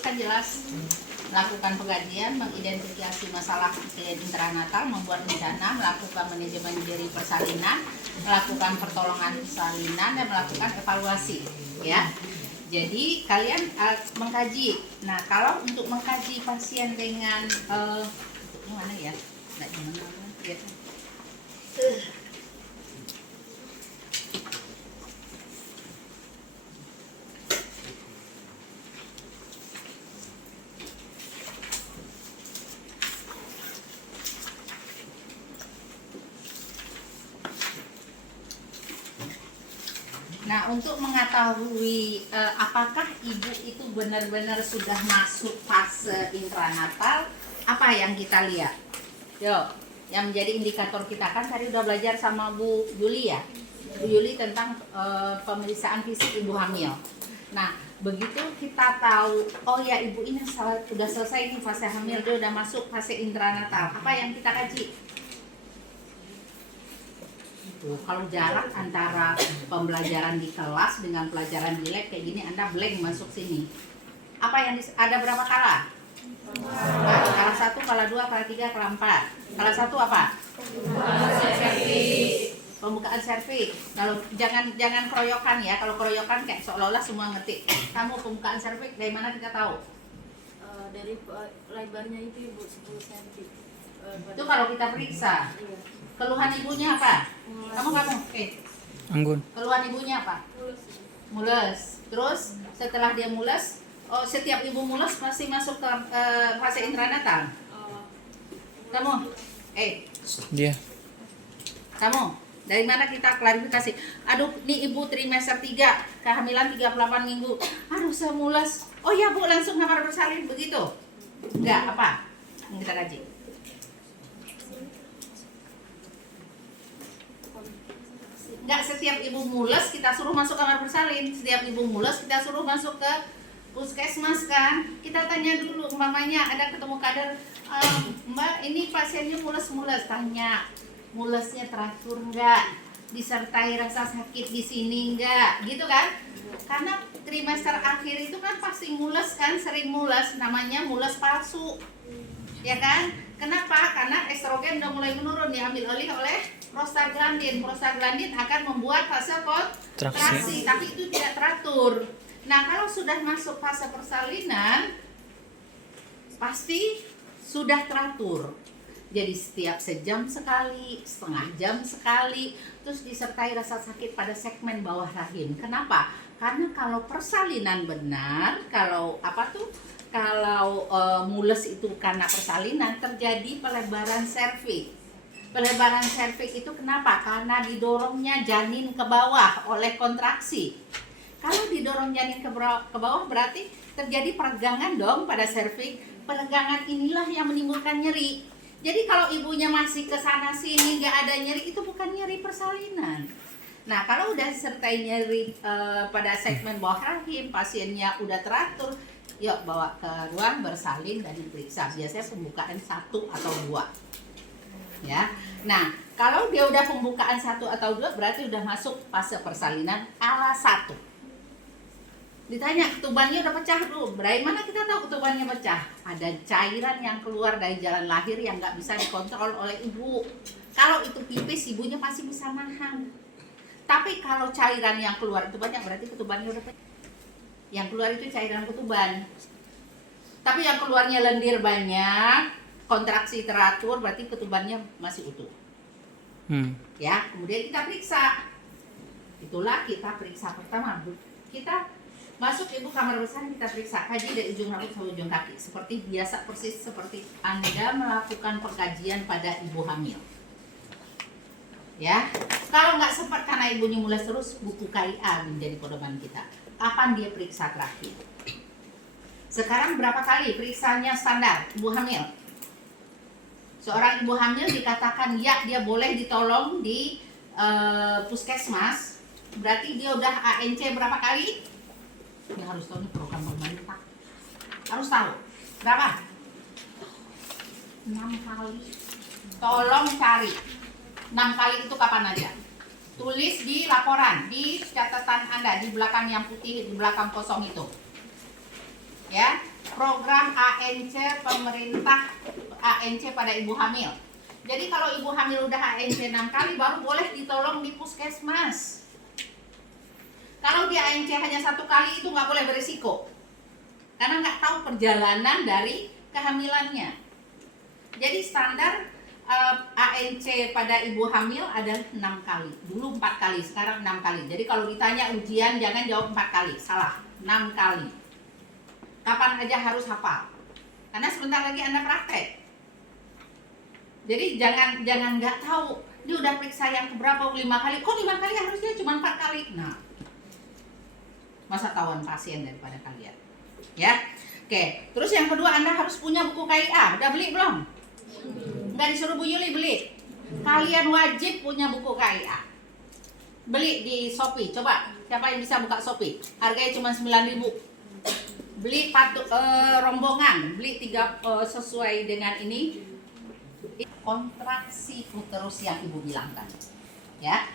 kan jelas. Melakukan pengkajian, mengidentifikasi masalah intranatal, membuat rencana, melakukan manajemen diri persalinan, melakukan pertolongan persalinan, dan melakukan evaluasi. Ya, jadi kalian mengkaji. Nah, kalau untuk mengkaji pasien dengan gimana ya? Nggak gimana ya. Nah, untuk mengetahui apakah ibu itu benar-benar sudah masuk fase intranatal, apa yang kita lihat? Yo, yang menjadi indikator kita kan tadi udah belajar sama Bu Yuli ya, Bu Yuli tentang pemeriksaan fisik ibu hamil. Nah, begitu kita tahu, oh ya ibu ini sudah selesai nih fase hamil, dia udah masuk fase intranatal. Apa yang kita kaji? Kalau jarak antara pembelajaran di kelas dengan pelajaran di lab kayak gini, Anda blank masuk sini. Apa yang ada berapa kala? Kala 1, kala 2, kala 3, kala 4. Kala 1 apa? Pembukaan serviks. Kalau jangan keroyokan ya. Kalau keroyokan kayak seolah-olah semua ngetik. Kamu pembukaan serviks dari mana kita tahu? Dari lebarnya itu Ibu 10 cm. Itu kalau kita periksa. Iya. Keluhan ibunya apa? Kamu? Anggun. Keluhan ibunya apa? Mules. Terus setelah dia mules, oh setiap ibu mules pasti masuk ke fase intranatal. Kamu? Dia. Kamu? Dari mana kita klarifikasi? Aduh, nih ibu trimester 3, kehamilan 38 minggu. Aduh, saya mules. Oh ya Bu, langsung kamar bersalin begitu? Enggak, apa? Yang kita kaji. Enggak setiap ibu mules kita suruh masuk kamar bersalin. Setiap ibu mules kita suruh masuk ke puskesmas kan. Kita tanya dulu, mamanya ada ketemu kader, Mbak ini pasiennya mules-mules. Tanya, mulesnya teratur enggak? Disertai rasa sakit di sini enggak? Gitu kan? Karena trimester akhir itu kan pasti mules kan, sering mules. Namanya mules palsu. Ya kan? Kenapa? Karena estrogen udah mulai menurun, diambil oleh prostaglandin. Prostaglandin akan membuat fase kontraksi, tapi itu tidak teratur. Nah, kalau sudah masuk fase persalinan, pasti sudah teratur. Jadi setiap sejam sekali, setengah jam sekali, terus disertai rasa sakit pada segmen bawah rahim. Kenapa? Karena kalau persalinan benar, kalau mules itu karena persalinan, terjadi pelebaran serviks. Pelebaran serviks itu kenapa? Karena didorongnya janin ke bawah oleh kontraksi. Kalau didorong janin ke bawah berarti terjadi peregangan dong pada serviks. Peregangan inilah yang menimbulkan nyeri. Jadi kalau ibunya masih ke sana sini nggak ada nyeri, itu bukan nyeri persalinan. Nah, kalau udah disertai nyeri pada segmen bawah rahim, pasiennya udah teratur, yuk bawa ke ruang bersalin dan diperiksa. Biasanya pembukaan 1 atau 2. Ya. Nah, kalau dia udah pembukaan 1 atau 2 berarti udah masuk fase persalinan ala 1. Ditanya ketubannya udah pecah belum? Dari mana kita tahu ketubannya pecah? Ada cairan yang keluar dari jalan lahir yang nggak bisa dikontrol oleh ibu. Kalau itu pipis, ibunya pasti bisa nahan. Tapi kalau cairan yang keluar itu banyak berarti ketubannya udah pecah. Yang keluar itu cairan ketuban. Tapi yang keluarnya lendir banyak, kontraksi teratur, berarti ketubannya masih utuh. Ya, kemudian kita periksa. Itulah kita periksa pertama. Kita masuk ibu kamar besar, kita periksa, kaji dari ujung rambut sampai ujung kaki. Seperti biasa, persis seperti Anda melakukan pengkajian pada ibu hamil. Ya, kalau nggak sempat karena ibunya mulai terus, buku KIA menjadi pedoman kita. Kapan dia periksa terakhir? Sekarang berapa kali periksanya standar ibu hamil? Seorang ibu hamil dikatakan ya dia boleh ditolong di puskesmas, berarti dia udah ANC berapa kali? Dia harus tahu nih program pemerintah. Harus tahu. Berapa? 6 kali. Tolong cari. 6 kali itu kapan aja? Tulis di laporan, di catatan Anda, di belakang yang putih, di belakang kosong itu. Ya. program ANC pemerintah ANC pada ibu hamil. Jadi kalau ibu hamil udah ANC 6 kali baru boleh ditolong di puskesmas. Kalau dia ANC hanya 1 kali itu nggak boleh berisiko. Karena nggak tahu perjalanan dari kehamilannya. Jadi standar ANC pada ibu hamil ada 6 kali. Dulu 4 kali, sekarang 6 kali. Jadi kalau ditanya ujian jangan jawab 4 kali, salah. 6 kali. Kapan aja harus hafal. Karena sebentar lagi Anda praktek. Jadi jangan nggak tahu. Dia udah periksa yang keberapa 5 kali. Kok 5 kali harusnya cuma 4 kali? Nah, masa tawan pasien daripada kalian. Ya. Oke, terus yang kedua Anda harus punya buku KIA. Udah beli belum? Nggak disuruh Bu Yuli beli. Kalian wajib punya buku KIA. Beli di Shopee. Coba, siapa yang bisa buka Shopee? Harganya cuma 9.000. Beli rombongan. Beli 3 sesuai dengan ini. Kontraksi uterus yang Ibu bilang tadi. Ya.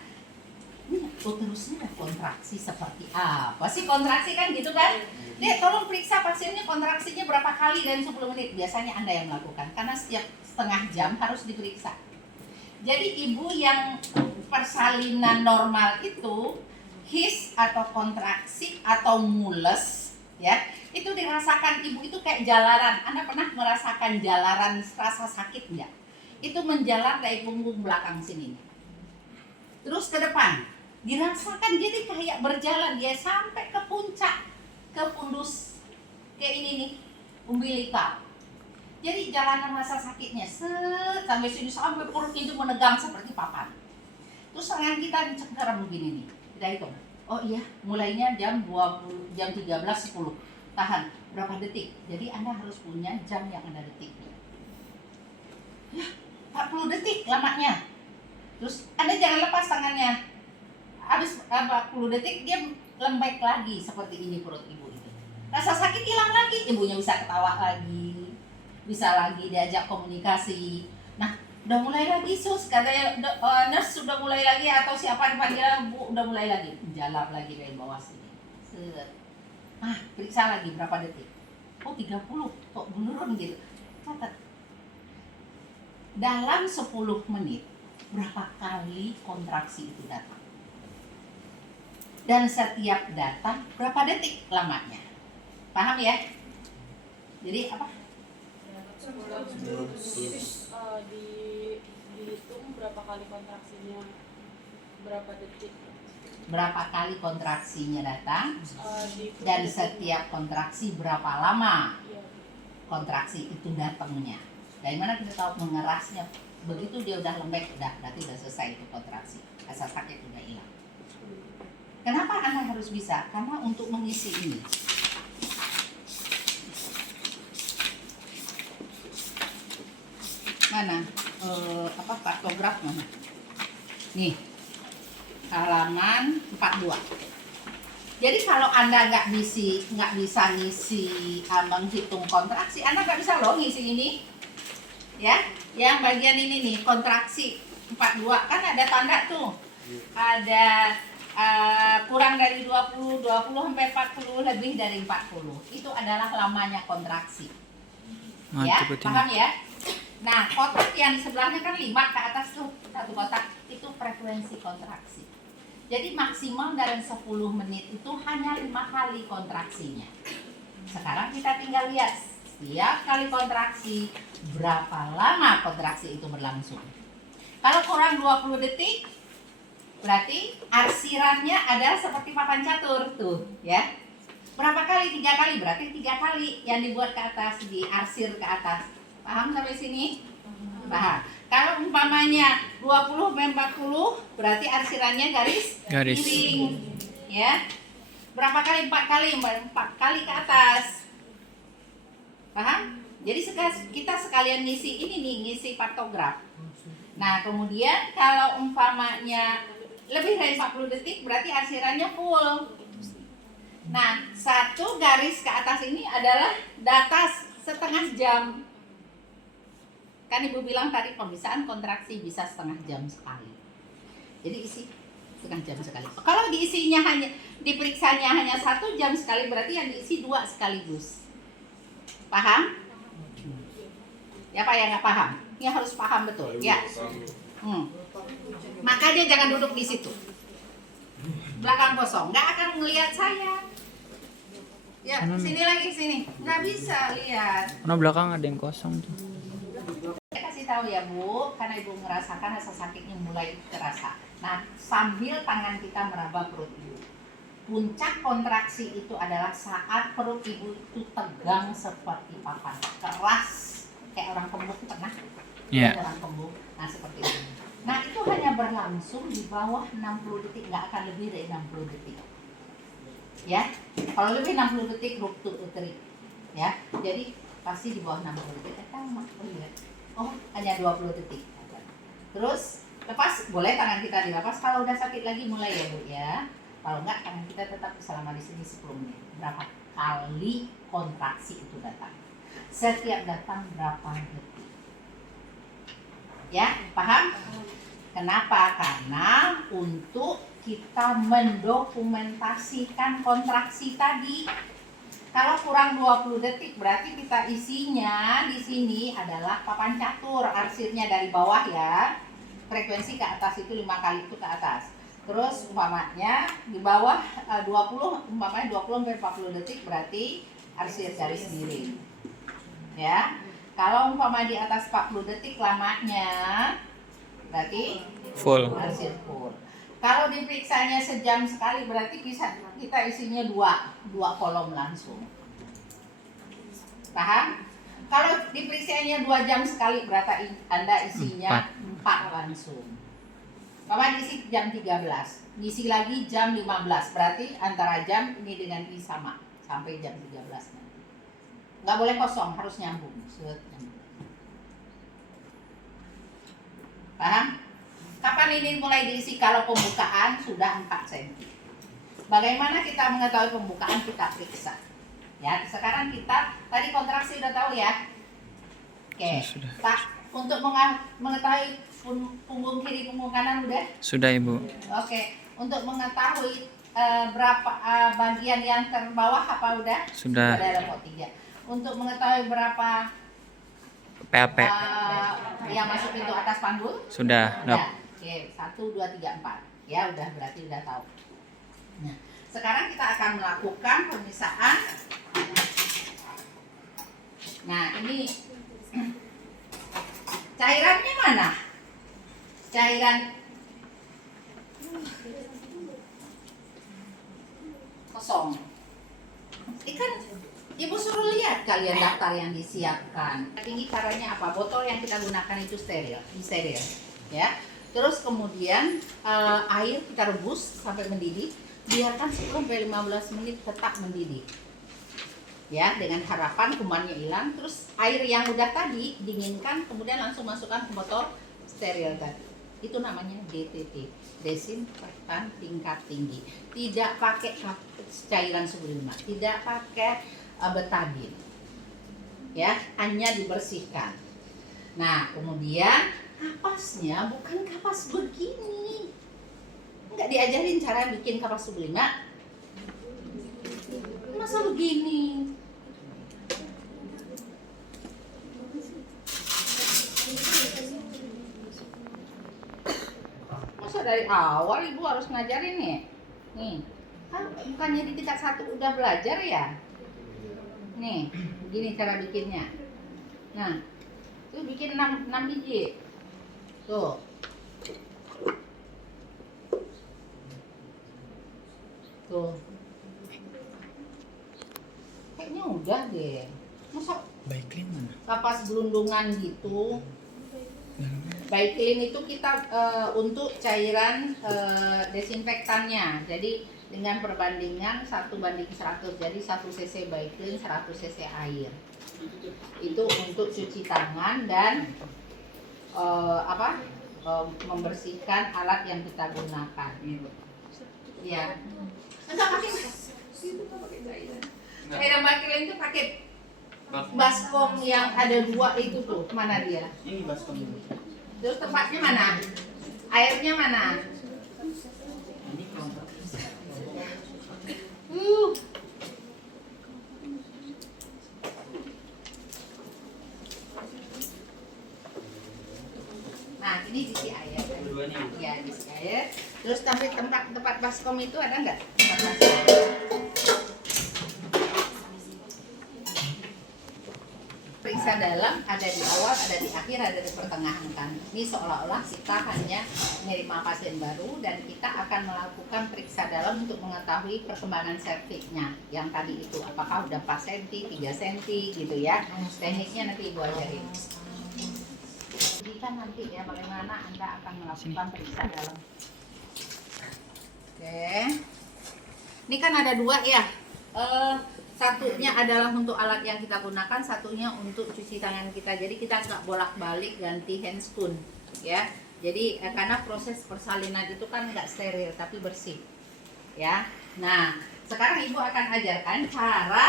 Ini uterusnya kontraksi seperti apa sih? Kontraksi kan gitu kan? Dek, tolong periksa pasiennya kontraksinya berapa kali dan 10 menit. Biasanya Anda yang melakukan. Karena setiap setengah jam harus diperiksa. Jadi ibu yang persalinan normal itu his atau kontraksi atau mules ya, itu dirasakan ibu itu kayak jalaran. Anda pernah merasakan jalaran rasa sakit enggak? Itu menjalar dari punggung belakang sini. Terus ke depan. Dirasakan jadi kayak berjalan dia sampai ke puncak, ke pundus kayak ini nih, umbilical. Jadi jalanan rasa sakitnya sampai sini sampai perut itu menegang seperti papan. Terus tangan kita dicengkeram begini nih. Kita hitung. Oh iya, mulainya jam 13.10. Tahan berapa detik? Jadi Anda harus punya jam yang ada detiknya. Ya, 40 detik lamanya. Terus Anda jangan lepas tangannya. Habis 40 detik dia lembek lagi seperti ini perut ibu itu. Rasa sakit hilang lagi, ibunya bisa ketawa lagi, bisa lagi diajak komunikasi. Nah, udah mulai lagi sus, katanya nurse sudah mulai lagi atau siapa dipanggil bu udah mulai lagi, jalap lagi dari bawah sini. Set. Ah, periksa lagi berapa detik? Oh 30, kok menurun gitu. Catat. Dalam 10 menit berapa kali kontraksi itu datang? Dan setiap datang berapa detik lamanya? Paham ya? Jadi apa? Dihitung berapa kali kontraksinya, berapa detik. Berapa kali kontraksinya datang? Dan setiap kontraksi berapa lama kontraksi itu datangnya? Dari mana kita tahu mengerasnya? Begitu dia udah lembek, berarti udah selesai itu kontraksi. Rasa sakit udah hilang. Kenapa Anda harus bisa? Karena untuk mengisi ini. Mana? Kartograf mana? Nih. Halaman 42. Jadi kalau Anda nggak bisa ngisi menghitung kontraksi, Anda nggak bisa loh ngisi ini. Ya, yang bagian ini nih, kontraksi 42 kan ada tanda tuh. Ada kurang dari 20 sampai 40, lebih dari 40. Itu adalah lamanya kontraksi. Ya, paham ya? Nah, kotak yang di sebelahnya kan 5 ke atas tuh, satu kotak itu frekuensi kontraksi. Jadi maksimal dalam 10 menit itu hanya 5 kali kontraksinya. Sekarang kita tinggal lihat setiap kali kontraksi berapa lama kontraksi itu berlangsung. Kalau kurang 20 detik berarti arsirannya ada seperti papan catur tuh ya. Berapa kali? 3 kali, berarti 3 kali yang dibuat ke atas, diarsir ke atas. Paham sampai sini? Paham. Kalau umpamanya 20 sampai 40 berarti arsirannya garis miring. Ya. Berapa kali? 4 kali, 4 kali ke atas. Paham? Jadi kita sekalian ngisi ini nih, ngisi partograf. Nah, kemudian kalau umpamanya lebih dari 40 detik berarti arsirannya full. Nah, satu garis ke atas ini adalah data setengah jam. Kan Ibu bilang tadi pemeriksaan kontraksi bisa setengah jam sekali. Jadi isi setengah jam sekali. Kalau diperiksanya hanya 1 jam sekali berarti yang diisi 2 sekaligus. Paham? Ya Pak yang nggak paham? Ini harus paham betul. Ya. Makanya jangan duduk di situ. Belakang kosong, nggak akan ngelihat saya. Ya, sini lagi sini. Nggak bisa lihat. Karena belakang ada yang kosong tuh. Saya kasih tahu ya Bu, karena Ibu merasakan rasa sakitnya mulai terasa. Nah, sambil tangan kita meraba perut Ibu. Puncak kontraksi itu adalah saat perut Ibu itu tegang seperti papan, keras kayak orang kembung, pernah? Iya. Orang kembung. Nah, seperti itu. Nah, itu hanya berlangsung di bawah 60 detik, nggak akan lebih dari 60 detik. Ya, kalau lebih 60 detik ruptur uterik. Ya, jadi pasti di bawah 60 detik. Oh, hanya 20 detik. Terus lepas, boleh tangan kita dilepas. Kalau udah sakit lagi mulai ya Bu ya. Kalau enggak, tangan kita tetap selama di sini 10 menit. Berapa kali kontraksi itu datang? Setiap datang berapa detik? Ya, paham? Kenapa? Karena untuk kita mendokumentasikan kontraksi tadi. Kalau kurang 20 detik berarti kita isinya di sini adalah papan catur, arsirnya dari bawah ya. Frekuensi ke atas itu 5 kali itu ke atas. Terus umpamanya di bawah 20 sampai 40 detik berarti arsir garis miring. Ya. Kalau umpama di atas 40 detik lamanya berarti Full. arsir full. Kalau diperiksanya sejam sekali berarti bisa kita isinya dua kolom langsung. Paham? Kalau diperiksanya 2 jam sekali berarti Anda isinya 4 langsung. Bapak diisi jam 13, diisi lagi jam 15, berarti antara jam ini dengan ini sama sampai jam 13 nanti. Nggak boleh kosong, harus nyambung. Paham? Kapan ini mulai diisi? Kalau pembukaan sudah 4 cm. Bagaimana kita mengetahui pembukaan? Kita periksa. Ya, sekarang kita tadi kontraksi udah tahu ya. Oke. Sudah. Pak, untuk mengetahui punggung kiri, punggung kanan udah? Sudah Ibu. Oke. Untuk mengetahui berapa bagian yang terbawah apa udah? Sudah. Sudah ada kok 3. Untuk mengetahui berapa PAP. yang masuk pintu atas panggul? Sudah. Udah. Oke, 1, 2, 3, 4. Ya, udah berarti udah tahu. Nah, sekarang kita akan melakukan pemisahan. Nah, ini cairannya mana? Cairan kosong. Ikan Ibu suruh lihat kalian daftar yang disiapkan. Tinggi caranya apa? Botol yang kita gunakan itu steril, ya. Terus kemudian air kita rebus sampai mendidih, biarkan 10-15 menit tetap mendidih. Ya, dengan harapan kumannya hilang. Terus air yang udah tadi dinginkan, kemudian langsung masukkan ke botol steril tadi. Itu namanya DTT, desinfektan tingkat tinggi. Tidak pakai cairan sublimasi, tidak pakai betadin. Ya, hanya dibersihkan. Nah, kemudian kapasnya bukan kapas begini. Nggak diajarin cara bikin kapas sublima. Masa begini? Masa dari awal Ibu harus ngajarin nih? Nih, kan bukannya di tingkat 1 udah belajar ya? Nih, begini cara bikinnya. Nah, itu bikin 6 biji. Tuh. Tuh. Kayaknya udah deh. Masa Baiklin mana? kapas gelundungan gitu? Baiklin itu kita untuk cairan desinfektannya. Jadi dengan perbandingan 1:100. Jadi 1 cc Baiklin 100 cc air. Itu untuk cuci tangan dan membersihkan alat yang kita gunakan. Ya. Enggak pakai cairan Baiklin itu pakai baskom yang ada 2 itu tuh. Mana dia? Ini baskom dulu. Terus tempatnya mana? Airnya mana? Ini kelompok. Ini diisi air. Dua-duanya. Ya, diisi air. Terus sampai tempat baskom itu ada nggak? Tempat baskom. Periksa dalam ada di awal, ada di akhir, ada di pertengahan kan. Ini seolah-olah kita hanya menerima pasien baru dan kita akan melakukan periksa dalam untuk mengetahui perkembangan serviknya. Yang tadi itu apakah udah 4 cm, 3 cm gitu ya. Tekniknya nanti Ibu ajarin. Jadi kan nanti ya bagaimana Anda akan melakukan periksa dalam. Oke. Ini kan ada 2 ya. Satunya adalah untuk alat yang kita gunakan, satunya untuk cuci tangan kita. Jadi kita nggak bolak-balik ganti handscoon ya. Jadi karena proses persalinan itu kan nggak steril tapi bersih ya. Nah sekarang Ibu akan ajarkan cara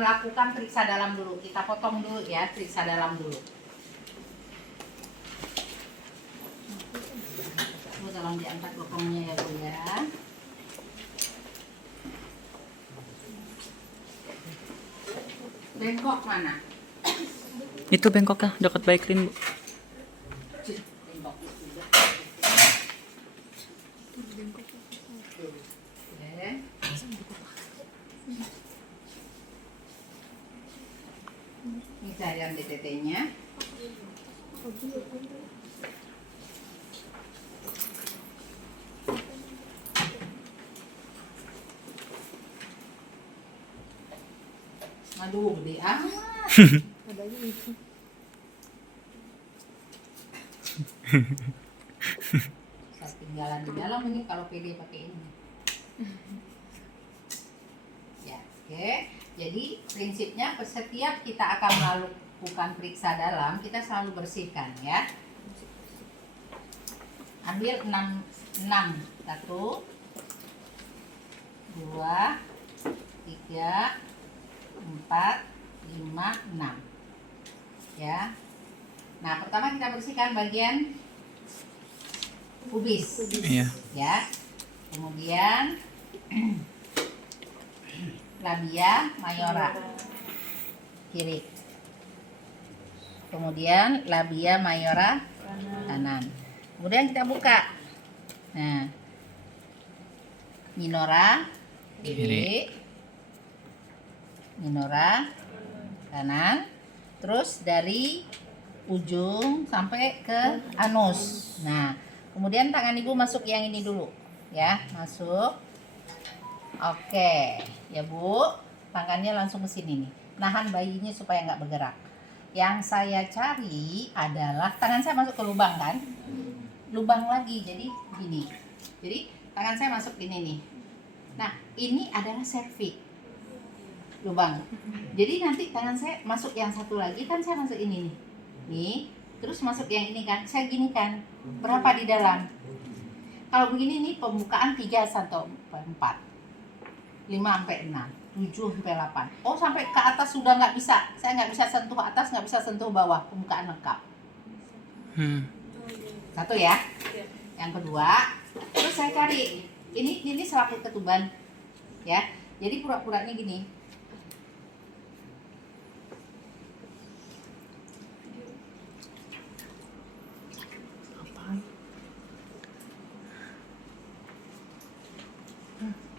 melakukan periksa dalam dulu. Kita potong dulu ya, periksa dalam dulu. Bu, tolong diangkat bokongnya ya Bu ya. Bengkok mana? Itu bengkoknya dekat Baikrin, Bu. Bengkok itu. Oke. Ini cairan DTT-nya. Aduh, gede amat. Saya tinggalan di dalam ini kalau PD pakai ini. Ya, oke. Jadi prinsipnya setiap kita akan melakukan periksa dalam, kita selalu bersihkan ya. Ambil 6. 1 2 3 4 5 6 ya. Nah pertama kita bersihkan bagian pubis Iya. ya, kemudian labia mayora kiri, kemudian labia mayora kanan, kemudian kita buka. Nah minora kiri, minora kanan, terus dari ujung sampai ke anus. Nah, kemudian tangan Ibu masuk yang ini dulu, ya, masuk. Oke, ya Bu, tangannya langsung ke sini nih. Nahan bayinya supaya nggak bergerak. Yang saya cari adalah tangan saya masuk ke lubang kan, lubang lagi, jadi gini. Jadi tangan saya masuk ini nih. Nah, ini adalah serviks. Lubang. Jadi nanti tangan saya masuk yang satu lagi kan, saya masuk ini nih. Nih, terus masuk yang ini kan. Saya gini kan. Berapa di dalam? Kalau begini nih pembukaan 3 sampai 4. 5 sampai 6, 7 sampai 8. Oh, sampai ke atas sudah nggak bisa. Saya nggak bisa sentuh atas, nggak bisa sentuh bawah. Pembukaan lengkap. Satu ya. Yang kedua, terus saya cari. Ini selaput ketuban. Ya. Jadi pura-puranya gini.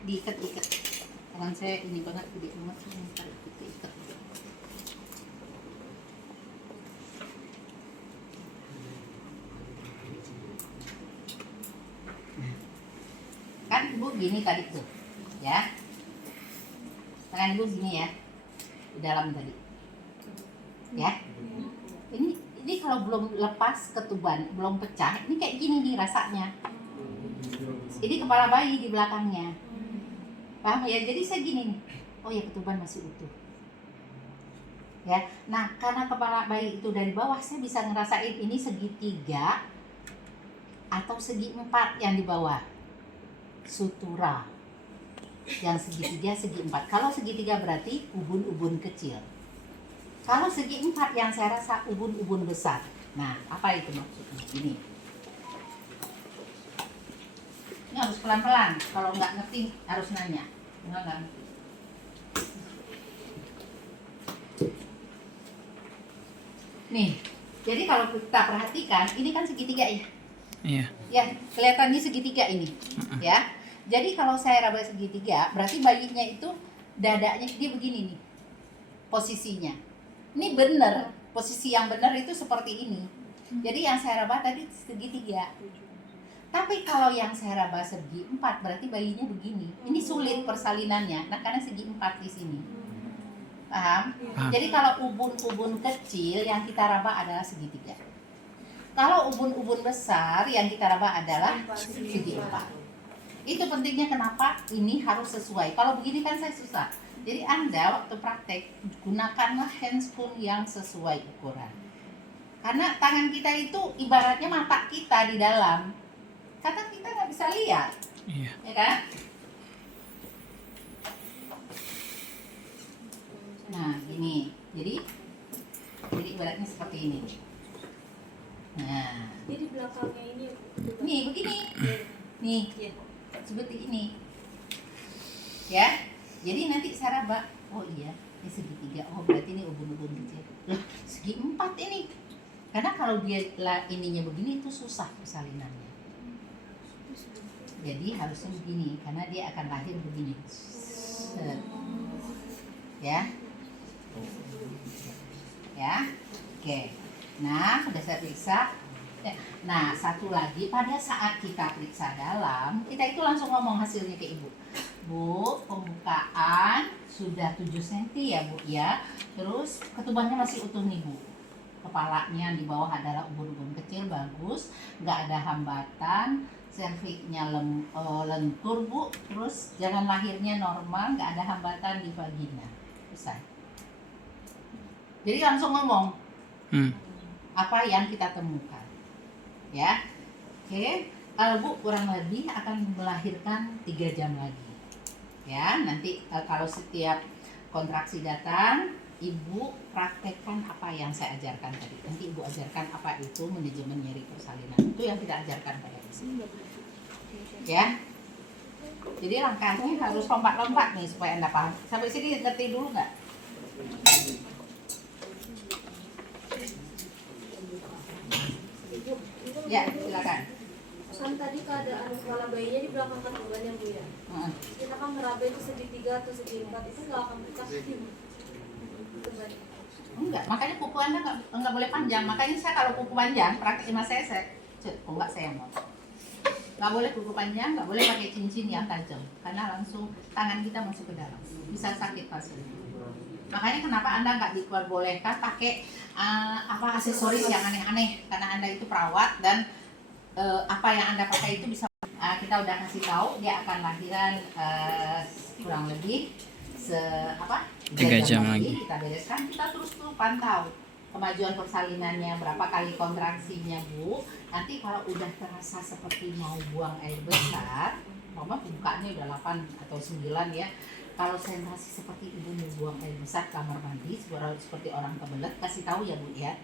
Diikat-ikat. Tangan saya ini banget, gede banget, saya tarik ikat. Kan Ibu gini tadi tuh, ya. Tangan Ibu gini ya, di dalam tadi, ya. Ini kalau belum lepas ketuban, belum pecah, ini kayak gini nih rasanya. Ini kepala bayi di belakangnya. Paham ya? Jadi saya gini nih. Oh ya, ketuban masih utuh. Ya. Nah, karena kepala bayi itu dari bawah, saya bisa ngerasain ini segi 3 atau segi 4 yang di bawah. Sutura. Yang segi 3, segi 4. Kalau segi 3 berarti ubun-ubun kecil. Kalau segi 4 yang saya rasa ubun-ubun besar. Nah, apa itu maksudnya? Ini. Ini harus pelan-pelan. Kalau nggak ngerti harus nanya. Nggak ngerti. Nih, Jadi kalau kita perhatikan, ini kan segitiga ya. Iya. Ya, kelihatannya segitiga ini. Ya. Jadi kalau saya raba segitiga, berarti bayinya itu dadanya dia begini nih. Posisinya. Ini benar. Posisi yang benar itu seperti ini. Jadi yang saya raba tadi segitiga. Tapi kalau yang saya raba segi 4 berarti bayinya begini. Ini sulit persalinannya. Nah, karena segi 4 di sini. Paham? Paham. Jadi kalau ubun-ubun kecil yang kita raba adalah segitiga. Kalau ubun-ubun besar yang kita raba adalah segi 4. Itu pentingnya kenapa ini harus sesuai. Kalau begini kan saya susah. Jadi Anda waktu praktek gunakanlah handspoon yang sesuai ukuran. Karena tangan kita itu ibaratnya mata kita di dalam. Karena kita nggak bisa lihat, Iya. ya kan? Nah, ini. Jadi ibaratnya seperti ini. Nah, Jadi belakangnya ini nih begini. Nih, Iya. seperti ini. Ya. Jadi nanti saya raba. Oh iya, ini segitiga. Oh, berarti ini ubun-ubun kecil. Loh, segi 4 ini. Karena kalau dia ininya begini itu susah persalinannya. Jadi harusnya begini, karena dia akan lahir begini. Set. Ya. Ya. Oke. Nah, sudah saya periksa. Nah, satu lagi, pada saat kita periksa dalam, kita itu langsung ngomong hasilnya ke ibu. Bu, pembukaan sudah 7 cm ya Bu ya. Terus ketubannya masih utuh nih Bu. Kepalanya di bawah adalah ubun-ubun kecil, bagus, nggak ada hambatan, serviknya lentur Bu, terus jalan lahirnya normal, nggak ada hambatan di vagina. Bisa. Jadi langsung ngomong apa yang kita temukan, ya. Oke, Bu kurang lebih akan melahirkan 3 jam lagi, ya. Nanti kalau setiap kontraksi datang, Ibu praktekkan apa yang saya ajarkan tadi. Nanti Ibu ajarkan apa itu manajemen nyeri persalinan. Itu yang kita ajarkan pada sini. Ya. Jadi langkahnya harus lompat-lompat nih supaya Anda paham. Sampai sini ngerti dulu nggak? Ya, silakan. kan tadi keadaan kepala bayinya di belakang kandungannya Bu ya. Kita kan meraba itu segitiga atau segi 4 itu nggak akan pecah hati Bu. Enggak, makanya kuku Anda nggak boleh panjang. Makanya saya kalau kuku panjang, praktek sama saya enggak saya mau. Nggak boleh kuku panjang, nggak boleh pakai cincin yang tajam, karena langsung tangan kita masuk ke dalam, bisa sakit pasti. Makanya kenapa Anda nggak diperbolehkan pakai aksesoris yang aneh-aneh, karena Anda itu perawat dan apa yang Anda pakai itu bisa kita udah kasih tahu dia akan lahiran kurang lebih 3 jam lagi kita bereskan, kita terus pantau kemajuan persalinannya, berapa kali kontraksinya Bu. Nanti kalau udah terasa seperti mau buang air besar, mama bukaannya udah 8 atau 9 ya. Kalau sensasi seperti ibu mau buang air besar kamar mandi, seperti orang kebelet, kasih tahu ya Bu ya.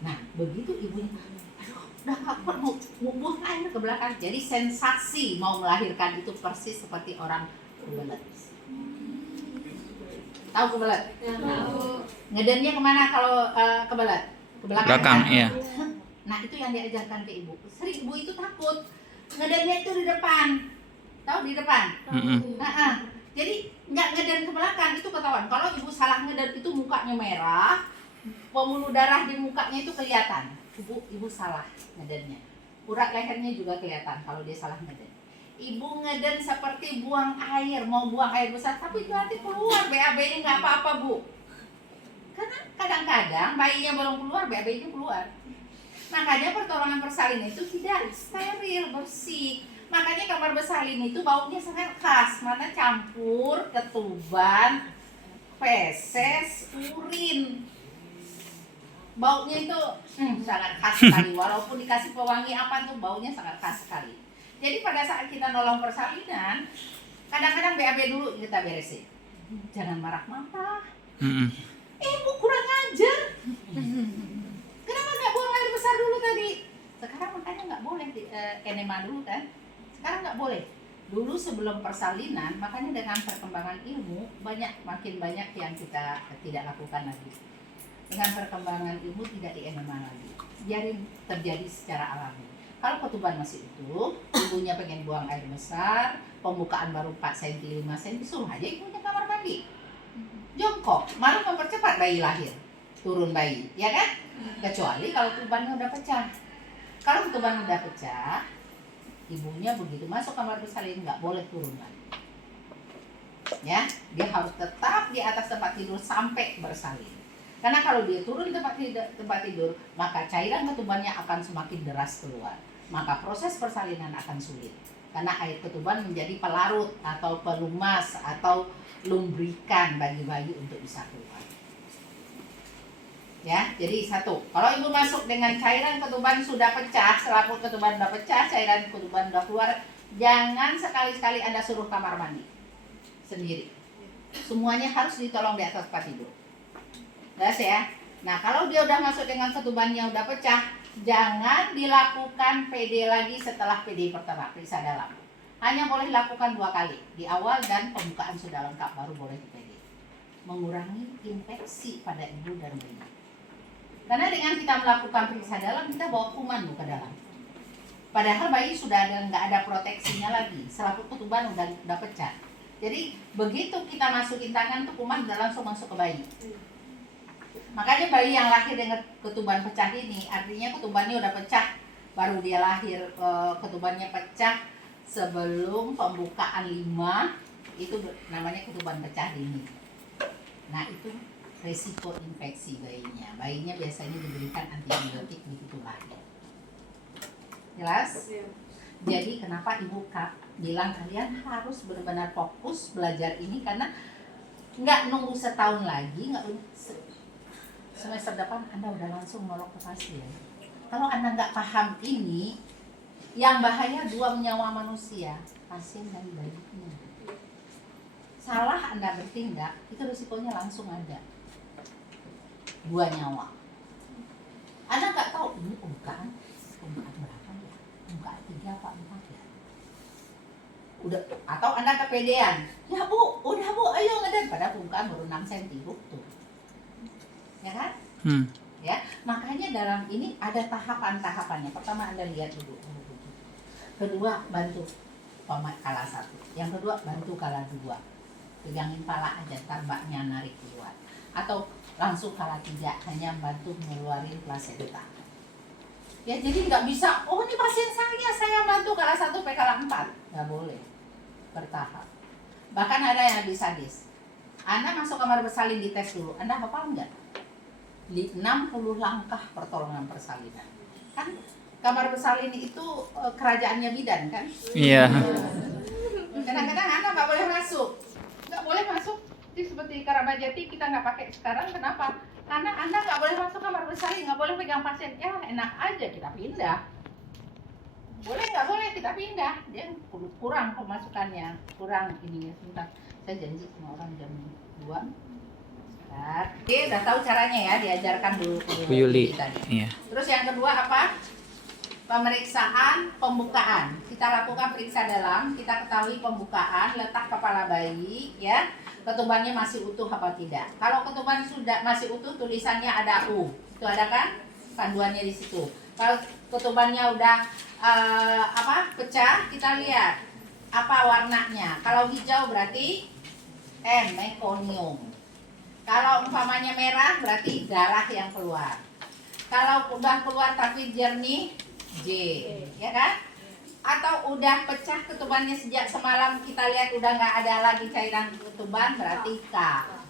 Nah begitu ibunya, aduh udah gak kuat mau buang air ke belakang. Jadi sensasi mau melahirkan itu persis seperti orang kebelet. Tahu kebelet? Ya, tahu. Ngedennya kemana kalau kebelet? Ke Belakang, kan? iya. Nah itu yang diajarkan ke ibu. Sering ibu itu takut ngedennya itu di depan. Tahu di depan? Jadi nggak ngeden ke belakang itu ketahuan. Kalau ibu salah ngeden itu mukanya merah, pembuluh darah di mukanya itu kelihatan. Ibu salah ngedennya. Urat lehernya juga kelihatan kalau dia salah ngeden. Ibu ngeden seperti buang air, mau buang air besar, tapi itu nanti keluar BAB-nya nggak apa-apa Bu. Karena kadang-kadang bayinya belum keluar, BAB-nya keluar. Makanya pertolongan persalinan itu tidak steril, bersih. Makanya kamar bersalin itu baunya sangat khas, mana campur ketuban, feses, urin. Baunya itu sangat khas sekali, walaupun dikasih pewangi apa tuh baunya sangat khas sekali. Jadi pada saat kita nolong persalinan, kadang-kadang BAB dulu kita beresin. Jangan marah-marah. Bu kurang ajar. Kenapa nggak buang air besar dulu tadi? Sekarang makanya nggak boleh enema dulu kan? Sekarang nggak boleh. Dulu sebelum persalinan, makanya dengan perkembangan ilmu makin banyak yang kita tidak lakukan lagi. Dengan perkembangan ilmu tidak di-enema lagi. Biarin terjadi secara alami. Kalau ketuban masih utuh, ibunya pengen buang air besar, pembukaan baru 4 cm, 5 cm, suruh aja ibunya kamar mandi. Jongkok, malah mempercepat bayi lahir, turun bayi, ya kan? Kecuali kalau ketubannya udah pecah. Kalau ketuban udah pecah, ibunya begitu masuk kamar bersalin nggak boleh turun lagi. Ya, dia harus tetap di atas tempat tidur sampai bersalin. Karena kalau dia turun tempat tidur, maka cairan ketubannya akan semakin deras keluar. Maka proses persalinan akan sulit. Karena air ketuban menjadi pelarut atau pelumas atau lumbrikan bagi bayi untuk bisa keluar. Ya, jadi satu, kalau ibu masuk dengan cairan ketuban sudah pecah, selaput ketuban sudah pecah, cairan ketuban sudah keluar, jangan sekali-sekali Anda suruh kamar mandi sendiri. Semuanya harus ditolong di atas tempat tidur. Jelas ya? Nah, kalau dia udah masuk dengan ketubannya udah pecah, jangan dilakukan PD lagi setelah PD pertama, periksa dalam. Hanya boleh lakukan 2 kali, di awal dan pembukaan sudah lengkap baru boleh di PD. Mengurangi infeksi pada ibu dan bayi. Karena dengan kita melakukan periksa dalam, kita bawa kuman ke dalam. Padahal bayi sudah nggak ada proteksinya lagi, selaput ketuban udah pecah. Jadi begitu kita masukin tangan tuh kuman udah langsung masuk ke bayi. Makanya bayi yang lahir dengan ketuban pecah ini, artinya ketubannya udah pecah, baru dia lahir ketubannya pecah sebelum pembukaan 5, itu namanya ketuban pecah dini. Nah itu resiko infeksi bayinya. Bayinya biasanya diberikan antibiotik begitu lahir. Jelas? Jadi kenapa ibu bilang kalian harus benar-benar fokus belajar ini, karena nggak nunggu setahun lagi, nggak semester depan Anda udah langsung nolok ke pasien. Kalau Anda nggak paham ini, yang bahaya 2 nyawa manusia, pasien dan bayinya. Salah Anda bertindak, itu risikonya langsung ada 2 nyawa. Anda nggak tahu ini pembukaan berapa ya? Pembukaan 3 apa 4 ya? Udah, atau Anda kepedean, ya bu, udah bu, ayo ngeden, padahal pembukaan baru 6 cm tuh. Ya kan? Ya, makanya dalam ini ada tahapan-tahapannya. Pertama Anda lihat dulu. Kedua bantu kala 1. Yang kedua bantu kala 2. Pegangin pala aja, ntar mbaknya narik keluar. Atau langsung kala 3, hanya bantu mengeluarin plasenta. Ya jadi nggak bisa, oh ini pasien saya bantu kala 1 sampai kala 4. Nggak boleh. Bertahap. Bahkan ada yang lebih sadis. Anda masuk kamar bersalin dites dulu. Anda hafal nggak? 60 langkah pertolongan persalinan. Kan kamar bersalin itu kerajaannya bidan kan? Iya. Kadang-kadang Anda nggak boleh masuk. Nggak boleh masuk. Jadi seperti Karamajati kita nggak pakai sekarang. Kenapa? Karena Anda nggak boleh masuk kamar bersalin, nggak boleh pegang pasien. Ya enak aja kita pindah. Boleh nggak boleh kita pindah. Dia kurang pemasukannya, kurang ininya. Sebentar, saya janji sama orang jam 2. Oke, udah tahu caranya ya, diajarkan dulu ke Bu Yuli. tadi. Iya. Terus yang kedua apa? Pemeriksaan pembukaan. Kita lakukan periksa dalam, kita ketahui pembukaan, letak kepala bayi, ya. Ketubannya masih utuh apa tidak. Kalau ketuban sudah masih utuh, tulisannya ada U. Itu ada kan? Panduannya di situ. Kalau ketubannya udah pecah, kita lihat apa warnanya. Kalau hijau berarti mekonium. Kalau umpamanya merah berarti darah yang keluar. Kalau udah keluar tapi jernih, J, ya kan? Atau udah pecah ketubannya sejak semalam, kita lihat udah nggak ada lagi cairan ketuban, berarti K.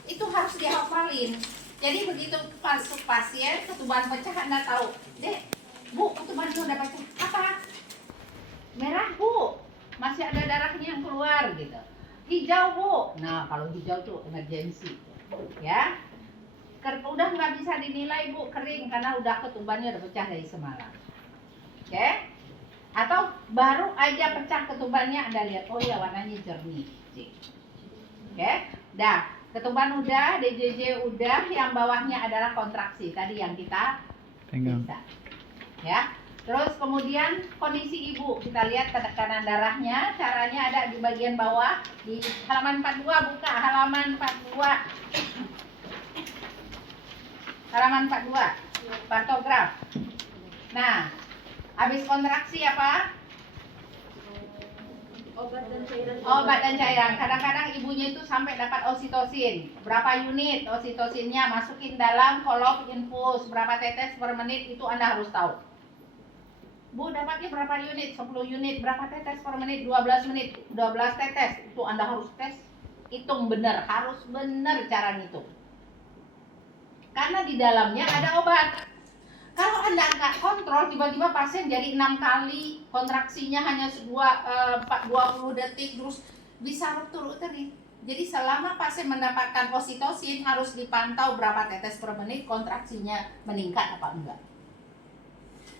Itu harus dihafalin. Jadi begitu masuk pasien ketuban pecah, Anda tahu, Dek, Bu, ketubannya udah pecah. Apa? Merah, Bu. Masih ada darahnya yang keluar gitu. Hijau, Bu. Nah, kalau hijau tuh emergency. Ya, udah nggak bisa dinilai Bu, kering karena udah ketubannya udah pecah dari semalam. Oke? Atau baru aja pecah ketubannya, Anda lihat, oh ya warnanya jernih. Oke? Dah, ketuban udah, DJJ udah, yang bawahnya adalah kontraksi tadi yang kita periksa. Ya. Terus kemudian kondisi ibu, kita lihat tekanan darahnya, caranya ada di bagian bawah, di halaman 42, buka halaman 42. Halaman 42. Partograf. Nah, habis kontraksi apa? Obat dan cairan. Obat dan cairan. Kadang-kadang ibunya itu sampai dapat oksitosin. Berapa unit oksitosinnya? Masukin dalam kolom infus. Berapa tetes per menit itu Anda harus tahu. Bu, dapatnya berapa unit? 10 unit. Berapa tetes per menit? 12 menit. 12 tetes. Itu Anda harus tes. Hitung benar. Harus benar cara ngitung. Karena di dalamnya ada obat. Kalau Anda nggak kontrol, tiba-tiba pasien jadi 6 kali, kontraksinya hanya 20 detik, terus bisa ruptur uteri. Jadi selama pasien mendapatkan oksitosin harus dipantau berapa tetes per menit, kontraksinya meningkat apa enggak.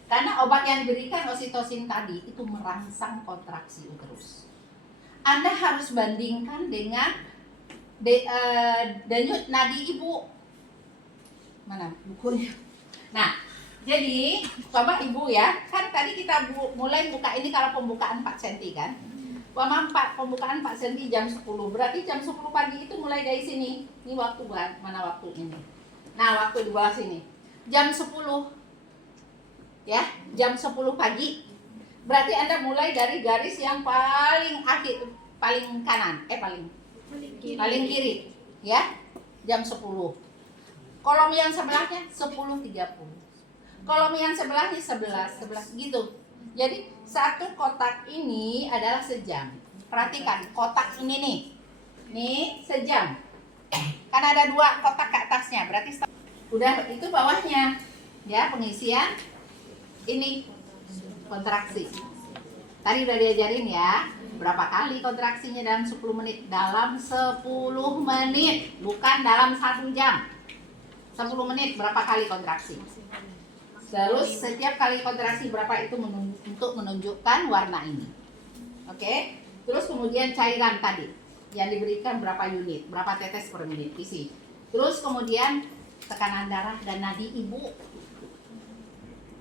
Karena obat yang diberikan oksitosin tadi itu merangsang kontraksi uterus. Anda harus bandingkan dengan denyut nadi ibu. Mana bukunya? Nah, jadi coba ibu ya, kan tadi kita mulai buka ini kalau pembukaan 4 cm kan. Pembukaan 4 cm jam 10, berarti jam 10 pagi itu mulai dari sini. Ini waktu buat mana waktu ini. Nah, waktu di bawah sini. Jam 10. Ya, jam 10 pagi. Berarti Anda mulai dari garis yang paling akhir, paling kanan, paling kiri. Ya, jam 10. Kolom yang sebelahnya 10.30. Kolom yang sebelahnya 11 gitu. Jadi satu kotak ini adalah sejam. Perhatikan kotak ini nih. Nih sejam. Kan ada 2 kotak ke atasnya. Berarti udah itu bawahnya. Ya, pengisian. Ini kontraksi. Tadi udah diajarin ya. Berapa kali kontraksinya dalam 10 menit? Dalam 10 menit, bukan dalam 1 jam. 10 menit berapa kali kontraksi? Terus setiap kali kontraksi berapa itu untuk menunjukkan warna ini. Oke. Terus kemudian cairan tadi yang diberikan berapa unit, berapa tetes per menit isi. Terus kemudian tekanan darah dan nadi ibu.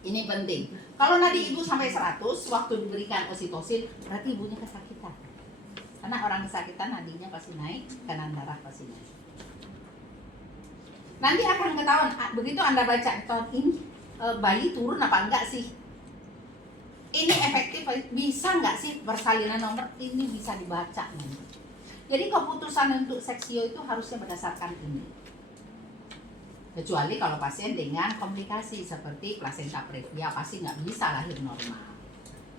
Ini penting. Kalau nadi ibu sampai 100 waktu diberikan oksitosin, berarti ibunya kesakitan. Karena orang kesakitan nadinya pasti naik, tekanan darah pasti naik. Nanti akan ketahuan begitu Anda baca tahun ini bayi turun apa enggak sih? Ini efektif, bisa enggak sih persalinan nomor ini bisa dibaca nanti. Jadi keputusan untuk seksio itu harusnya berdasarkan ini. Kecuali kalau pasien dengan komplikasi seperti plasenta previa pasti nggak bisa lahir normal.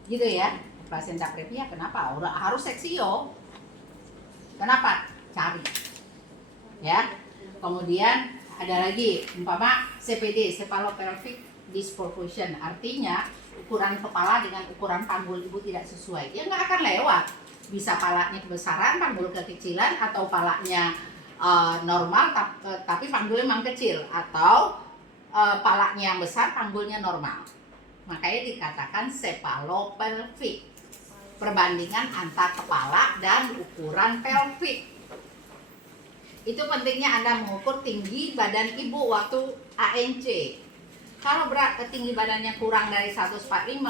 Gitu ya, plasenta previa kenapa? Harus seksio. Kenapa? Cari. Ya. Kemudian ada lagi umpama CPD, cephalopelvic disproportion, artinya ukuran kepala dengan ukuran panggul ibu tidak sesuai, ya nggak akan lewat. Bisa palanya kebesaran, panggul kekecilan, atau palanya normal tapi panggulnya memang kecil, atau palanya yang besar, panggulnya normal. Makanya dikatakan cephalopelvic, perbandingan antar kepala dan ukuran pelvic. Itu pentingnya Anda mengukur tinggi badan ibu waktu ANC. Kalau berat tinggi badannya kurang dari 145,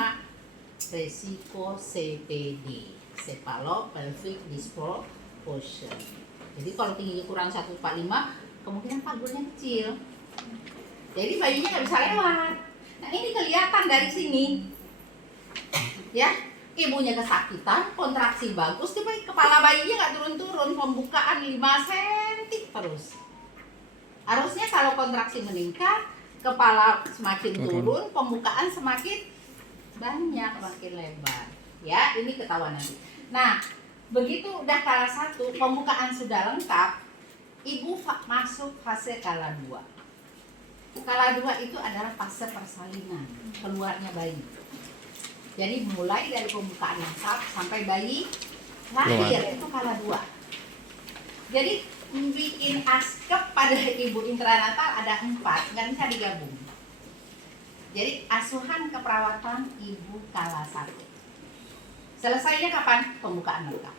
resiko CPD, cephalopelvic disproportion. Jadi kalau tingginya kurang 145, kemungkinan panggulnya kecil. Jadi bayinya nggak bisa lewat. Nah ini kelihatan dari sini. Ya, ibunya kesakitan, kontraksi bagus, tapi kepala bayinya nggak turun-turun, pembukaan 5 cm terus. Harusnya kalau kontraksi meningkat, kepala semakin turun, pembukaan semakin banyak, makin lebar. Ya, ini ketahuan nanti. Nah, begitu udah kala 1, pembukaan sudah lengkap, ibu masuk fase kala 2. Kala 2 itu adalah fase persalinan, keluarnya bayi. Jadi mulai dari pembukaan lengkap sampai bayi lahir itu kala 2. Jadi bikin askep pada ibu intranatal ada 4, nggak bisa digabung. Jadi asuhan keperawatan ibu kala 1. Selesainya kapan? Pembukaan lengkap.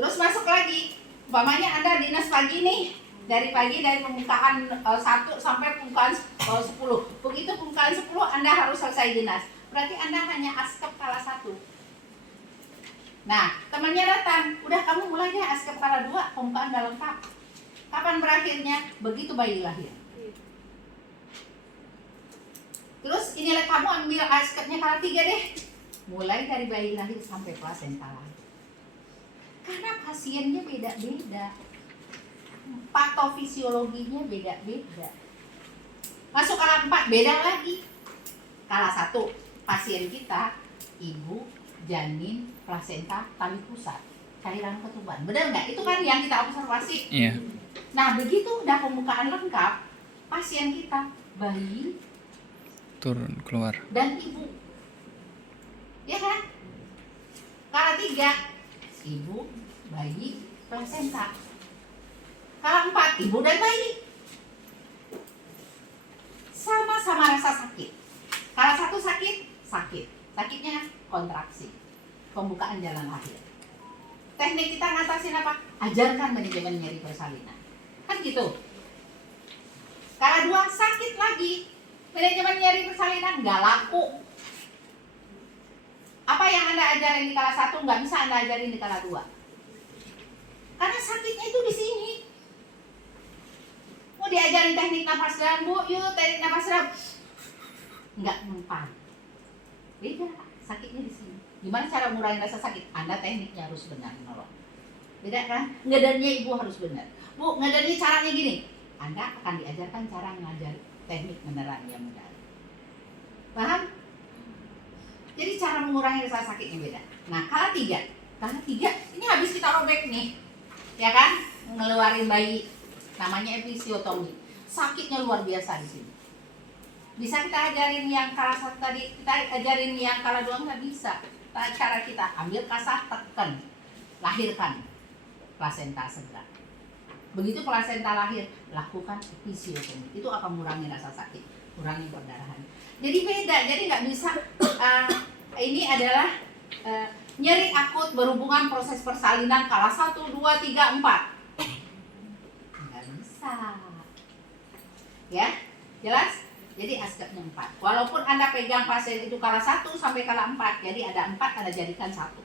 Terus masuk lagi, umpamanya Anda dinas pagi nih, dari pembukaan 1 sampai pembukaan 10. Begitu pembukaan 10 Anda harus selesai dinas. Berarti Anda hanya askep kala 1. Nah, temannya datang, udah kamu mulai deh askep kala 2, pembukaan udah lengkap. Kapan berakhirnya? Begitu bayi lahir. Terus inilah kamu ambil asketnya kala 3 deh. Mulai dari bayi lahir sampai plasenta lahir. Karena pasiennya beda-beda. Patofisiologinya beda-beda. Masuk kala 4 beda lagi. Kala 1 pasien kita ibu, janin, plasenta, tali pusat, cairan ketuban. Benar nggak? Itu kan yang kita observasi. Iya. Nah begitu udah pembukaan lengkap, pasien kita bayi Turun keluar. dan ibu, ya kan? Kala 3 ibu, bayi, plasenta. Kala 4 ibu dan bayi. Sama-sama rasa sakit. Kala 1 sakit. Sakitnya kontraksi, pembukaan jalan lahir. Teknik kita ngatasin apa? Ajarkan manajemen nyeri persalinan. Kan gitu. Kala 2 sakit lagi. Manajemen nyeri persalinan nggak laku. Apa yang Anda ajarin di kala 1 nggak bisa Anda ajarin di kala 2. Karena sakitnya itu di sini. Mau diajarin teknik nafas dalam, Bu, yuk teknik nafas dalam. Nggak mempan. Beda, sakitnya di sini. Gimana cara ngurangin rasa sakit? Anda tekniknya harus benar menolong. Beda kan? Ngedannya ibu harus benar. Bu, ngedannya caranya gini. Anda akan diajarkan cara ngajar teknik beneran yang benar. Paham? Jadi cara mengurangi rasa sakitnya beda. Nah, kala 3 ini habis kita robek nih. Ya kan? Ngeluarin bayi. Namanya episiotomi. Sakitnya luar biasa di sini. Bisa kita ajarin yang kala 1 tadi, kita ajarin yang kala 2 nggak bisa. Cara kita ambil kasar, tekan, lahirkan plasenta segera. Begitu plasenta lahir, lakukan episiotomi. Itu akan mengurangi rasa sakit, kurangi perdarahan. Jadi beda, jadi nggak bisa. Ini adalah nyeri akut berhubungan proses persalinan kala 1, 2, 3, 4. Nggak bisa. Ya, jelas? Jadi askepnya 4. Walaupun Anda pegang pasien itu kala 1 sampai kala 4, jadi ada 4 Anda jadikan 1.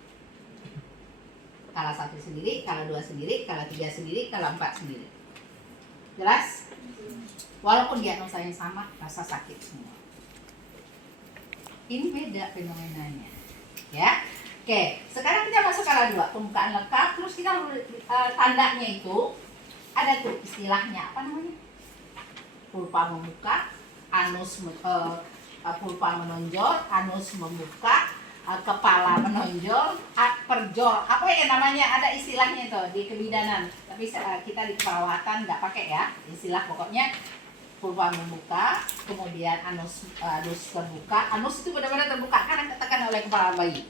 Kala 1 sendiri, kala 2 sendiri, kala 3 sendiri, kala 4 sendiri. Jelas? Walaupun diagnosanya sama, rasa sakit semua. Ini beda fenomenanya. Ya. Oke, sekarang kita masuk kala 2, pembukaan lengkap. Terus kita tandanya itu ada tuh istilahnya, apa namanya? Pulpa membuka, anus pulpa menonjol, anus membuka, kepala menonjol, perjol. Apa ya namanya? Ada istilahnya itu di kebidanan. Tapi kita di keperawatan nggak pakai ya istilah, pokoknya pulpa membuka, kemudian anus terbuka. Anus itu benar-benar terbuka karena ketekan oleh kepala bayi.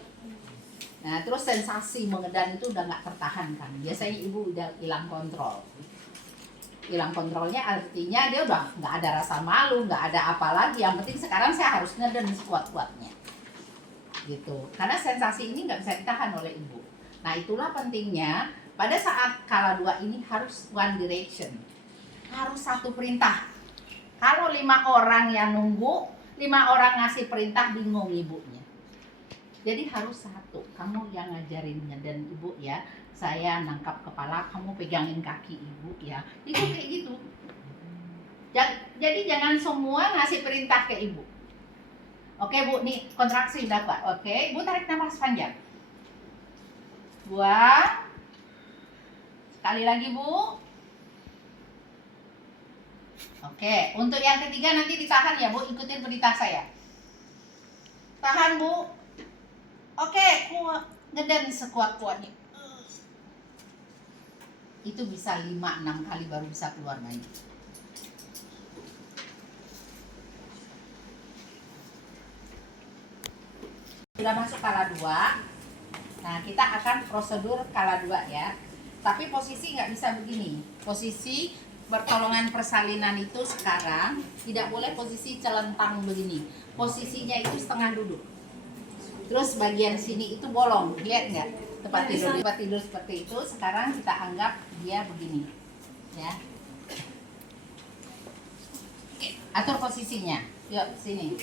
Nah, terus sensasi mengedan itu udah nggak tertahankan. Biasanya ibu udah hilang kontrol. Hilang kontrolnya artinya dia udah nggak ada rasa malu, nggak ada apa lagi. Yang penting sekarang saya harus ngeden sekuat-kuatnya, gitu. Karena sensasi ini nggak bisa ditahan oleh ibu. Nah, itulah pentingnya pada saat kala 2 ini harus one direction, harus satu perintah. Kalau 5 orang yang nunggu, 5 orang ngasih perintah bingung ibunya. Jadi harus satu. Kamu yang ngajarin ngeden ibu ya. Saya nangkap kepala, kamu pegangin kaki ibu ya. Itu kayak gitu. Jadi jangan semua ngasih perintah ke ibu. Oke Bu, nih kontraksi udah Pak. Oke, Ibu tarik nafas panjang. Buang. Sekali lagi Bu. Oke, untuk yang ketiga nanti ditahan ya Bu, ikutin perintah saya. Tahan Bu. Oke, kuat. Ngeden sekuat-kuatnya. Itu bisa 5-6 kali baru bisa keluar lagi. Sudah masuk kala 2. Nah, kita akan prosedur kala 2 ya. Tapi posisi nggak bisa begini. Posisi pertolongan persalinan itu sekarang tidak boleh posisi celentang begini. Posisinya itu setengah duduk. Terus bagian sini itu bolong. Lihat nggak? Tempat tidur seperti itu. Sekarang kita anggap dia begini, ya. Atur posisinya. Yuk sini.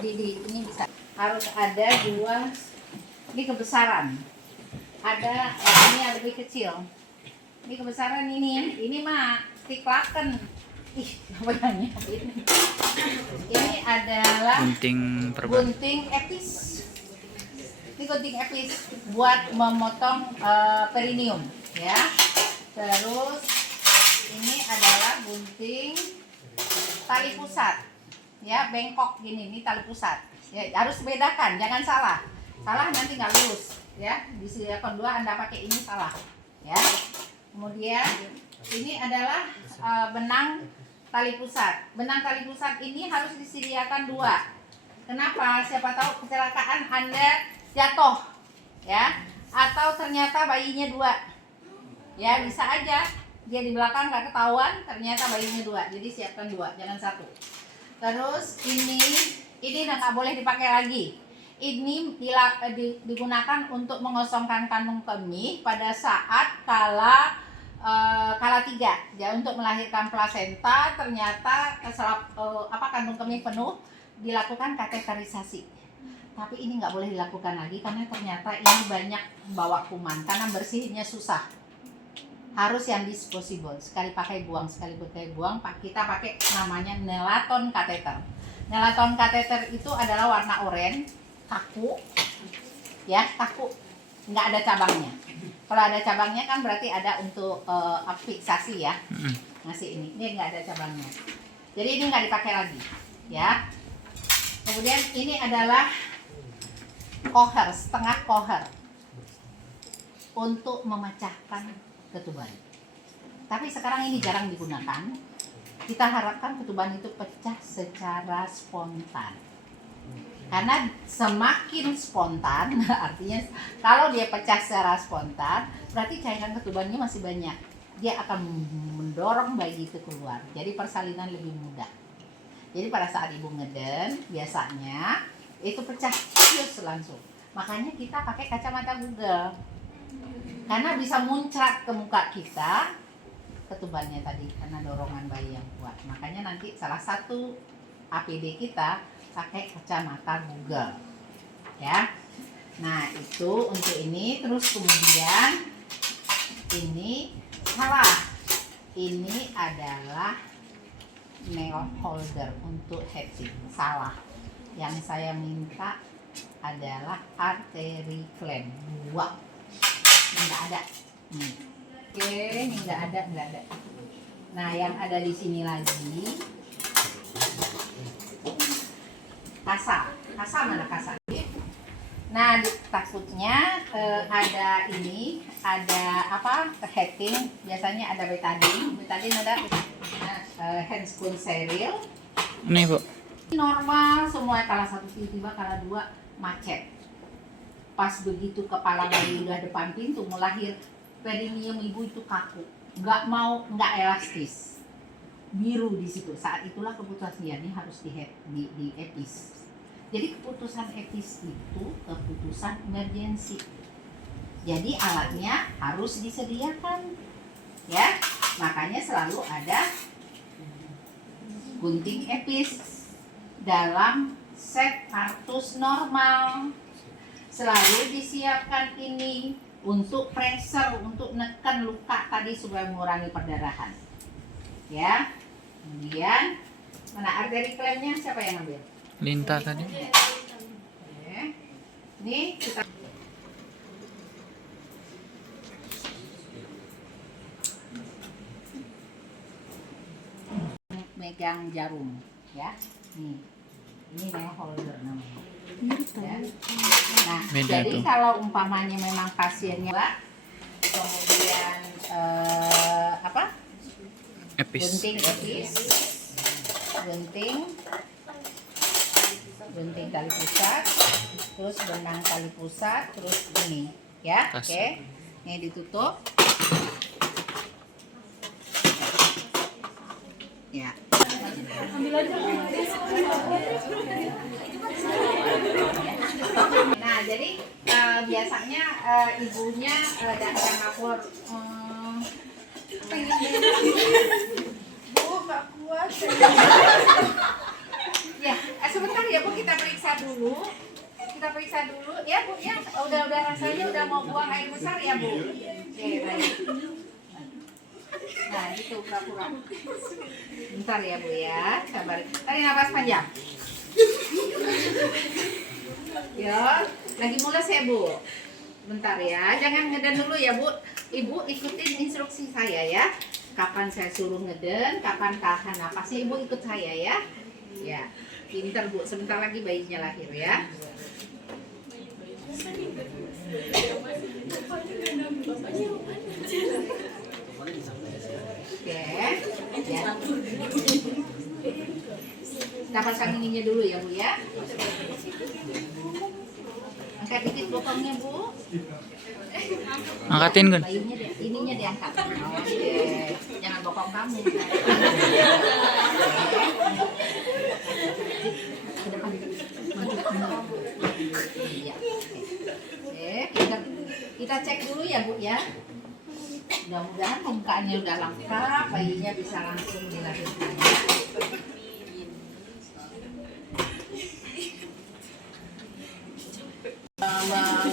Ini bisa. Harus ada 2. Ini kebesaran. Ada ini yang lebih kecil. Ini kebesaran ini. Ini mah stick laken. Ih, apa yang nyiapin? Ini adalah Gunting perban. gunting epis. Ini gunting epis buat memotong perineum, ya. Terus ini adalah gunting tali pusat, ya, bengkok gini. Ini tali pusat. Ya, harus bedakan, jangan salah. Salah nanti nggak lurus, ya. Disediakan dua, Anda pakai ini salah, ya. Kemudian ini adalah benang tali pusat. Benang tali pusat ini harus disediakan dua. Kenapa? Siapa tahu kecelakaan Anda jatuh, ya, atau ternyata bayinya dua, ya, bisa aja dia di belakang nggak ketahuan, ternyata bayinya dua. Jadi siapkan dua, jangan satu. Terus ini udah nggak boleh dipakai lagi. Ini digunakan untuk mengosongkan kandung kemih pada saat kala 3, ya, untuk melahirkan plasenta. Ternyata kandung kemih penuh, dilakukan kateterisasi. Tapi ini nggak boleh dilakukan lagi karena ternyata ini banyak bawa kuman, karena bersihnya susah. Harus yang disposable, sekali pakai buang, sekali pakai buang. Kita pakai namanya nelaton kateter. Nelaton kateter itu adalah warna oranye, kaku, ya, kaku, nggak ada cabangnya. Kalau ada cabangnya kan berarti ada untuk fiksasi, ya. Ngasih ini nggak ada cabangnya. Jadi ini nggak dipakai lagi, ya. Kemudian ini adalah koher, setengah koher untuk memecahkan ketuban. Tapi sekarang ini jarang digunakan. Kita harapkan ketuban itu pecah secara spontan. Karena semakin spontan, artinya kalau dia pecah secara spontan, berarti cairan ketubannya masih banyak. Dia akan mendorong bayi itu keluar. Jadi persalinan lebih mudah. Jadi pada saat ibu ngeden, biasanya itu pecah cius langsung. Makanya kita pakai kacamata Google. Karena bisa muncrat ke muka kita ketubannya tadi, karena dorongan bayi yang kuat. Makanya nanti salah satu APD kita pakai kacamata Google, ya. Nah, itu untuk ini. Terus kemudian ini salah. Ini adalah nail holder untuk heading. Salah. Yang saya minta adalah artery clamp 2. Ini nggak ada. Oke, ini nggak ada. Nah, yang ada di sini lagi kasa mana kasa? Nah, takutnya ada ini, ada apa? Heading. Biasanya ada betadine ada handscoon serial. Ini Bu. Normal semua, kala 1 tiba-tiba kala 2 macet. Pas begitu kepala bayi udah depan pintu mau lahir, perineum ibu itu kaku, nggak elastis, biru di situ. Saat itulah keputusan ini harus di epis. Jadi keputusan epis itu keputusan emergensi. Jadi alatnya harus disediakan, ya. Makanya selalu ada gunting epis dalam set kartus normal. Selalu disiapkan ini untuk pressure, untuk nekan luka tadi supaya mengurangi perdarahan, ya. Kemudian mana arteri klaimnya, siapa yang ambil? Linta tadi. Oke. Ini kita megang jarum, ya. Ini nail holder namanya. Ya. Nah, Beda jadi tuh. kalau umpamanya memang pasiennya, kemudian Epis. gunting epis, gunting tali pusat, terus benang tali pusat, terus ini, ya. Tas. Oke. Ini ditutup. Ya. Nah, jadi biasanya ibunya dan lapor pengen Bu, nggak kuat. Ya, sebentar ya Bu, kita periksa dulu. Ya Bu, ya. Udah rasanya udah mau buang air besar ya Bu. Oke, baik. Nah, gitu pura-pura. Bentar ya Bu ya, sabar. Tarik nafas panjang. Ya, lagi mules ya Bu. Bentar ya, jangan ngeden dulu ya Bu. Ibu ikutin instruksi saya ya. Kapan saya suruh ngeden, kapan tahan napasnya, Ibu ikut saya ya. Ya, pinter Bu. Sebentar lagi bayinya lahir ya. Oke, ya. Kita pasang ininya dulu ya Bu ya. Angkat dikit bokongnya Bu. Angkatin Gun. Bayinya ininya diangkat. Oke, jangan bokong kamu. Ke depan. Maju. Iya. Oke, kita cek dulu ya Bu ya. Mudah-mudahan pembukaannya udah lengkap, bayinya bisa langsung dilahirkan.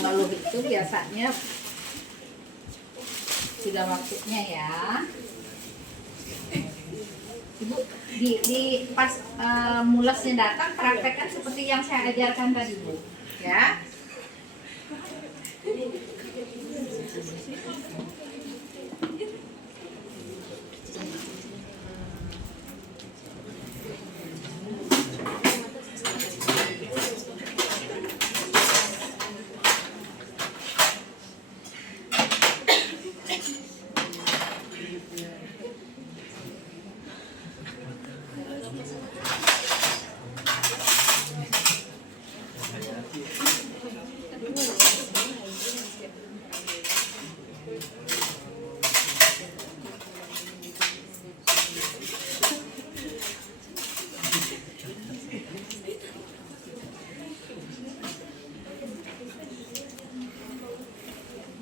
Lalu itu biasanya sudah waktunya ya. Ibu di pas mulasnya datang praktekkan seperti yang saya ajarkan tadi Bu ya.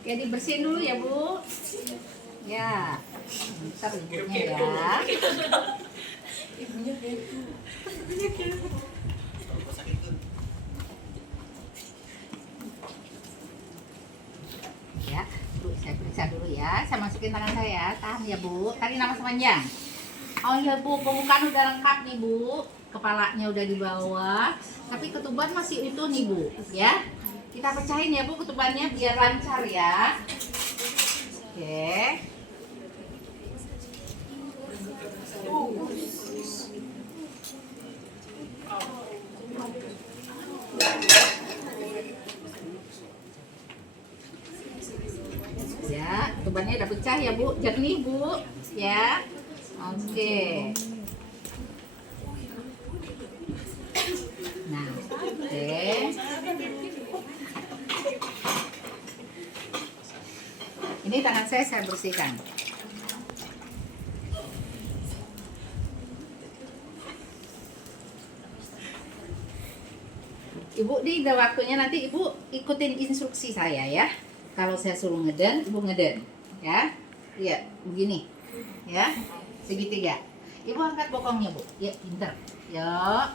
Ya dibersihin dulu ya Bu. Ya, ntar ibunya ya. Ya, Bu, saya periksa dulu ya. Saya masukin tangan saya. Tahan ya Bu. Tarik nafas panjang. Oh ya Bu, pembukaan udah lengkap nih Bu. Kepalanya udah di bawah, tapi ketuban masih utuh nih Bu. Ya. Kita pecahin ya Bu ketubannya biar lancar ya. Oke. Ya, ketubannya udah pecah ya Bu, jernih Bu. Ya. Oke. Nah, oke. Ini tangan saya bersihkan. Ibu di waktunya nanti Ibu ikutin instruksi saya ya. Kalau saya suruh ngeden, Ibu ngeden, ya. Iya, begini, ya. Segitiga. Ibu angkat bokongnya Bu. Ya, pinter. Yuk.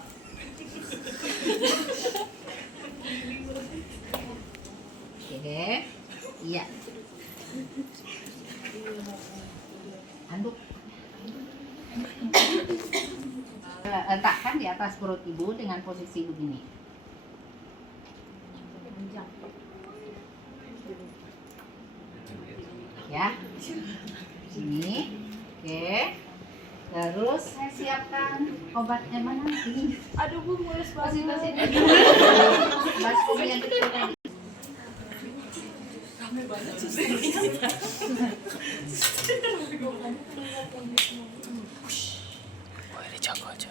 Oke. Iya. Handuk. Letakkan di atas perut Ibu dengan posisi begini. Ya. Sini. Oke. Terus saya siapkan obatnya mana? Ini. Aduh Bu, mulus banget. Masih. Baskom yang kecil tadi. Oh, ini jago aja.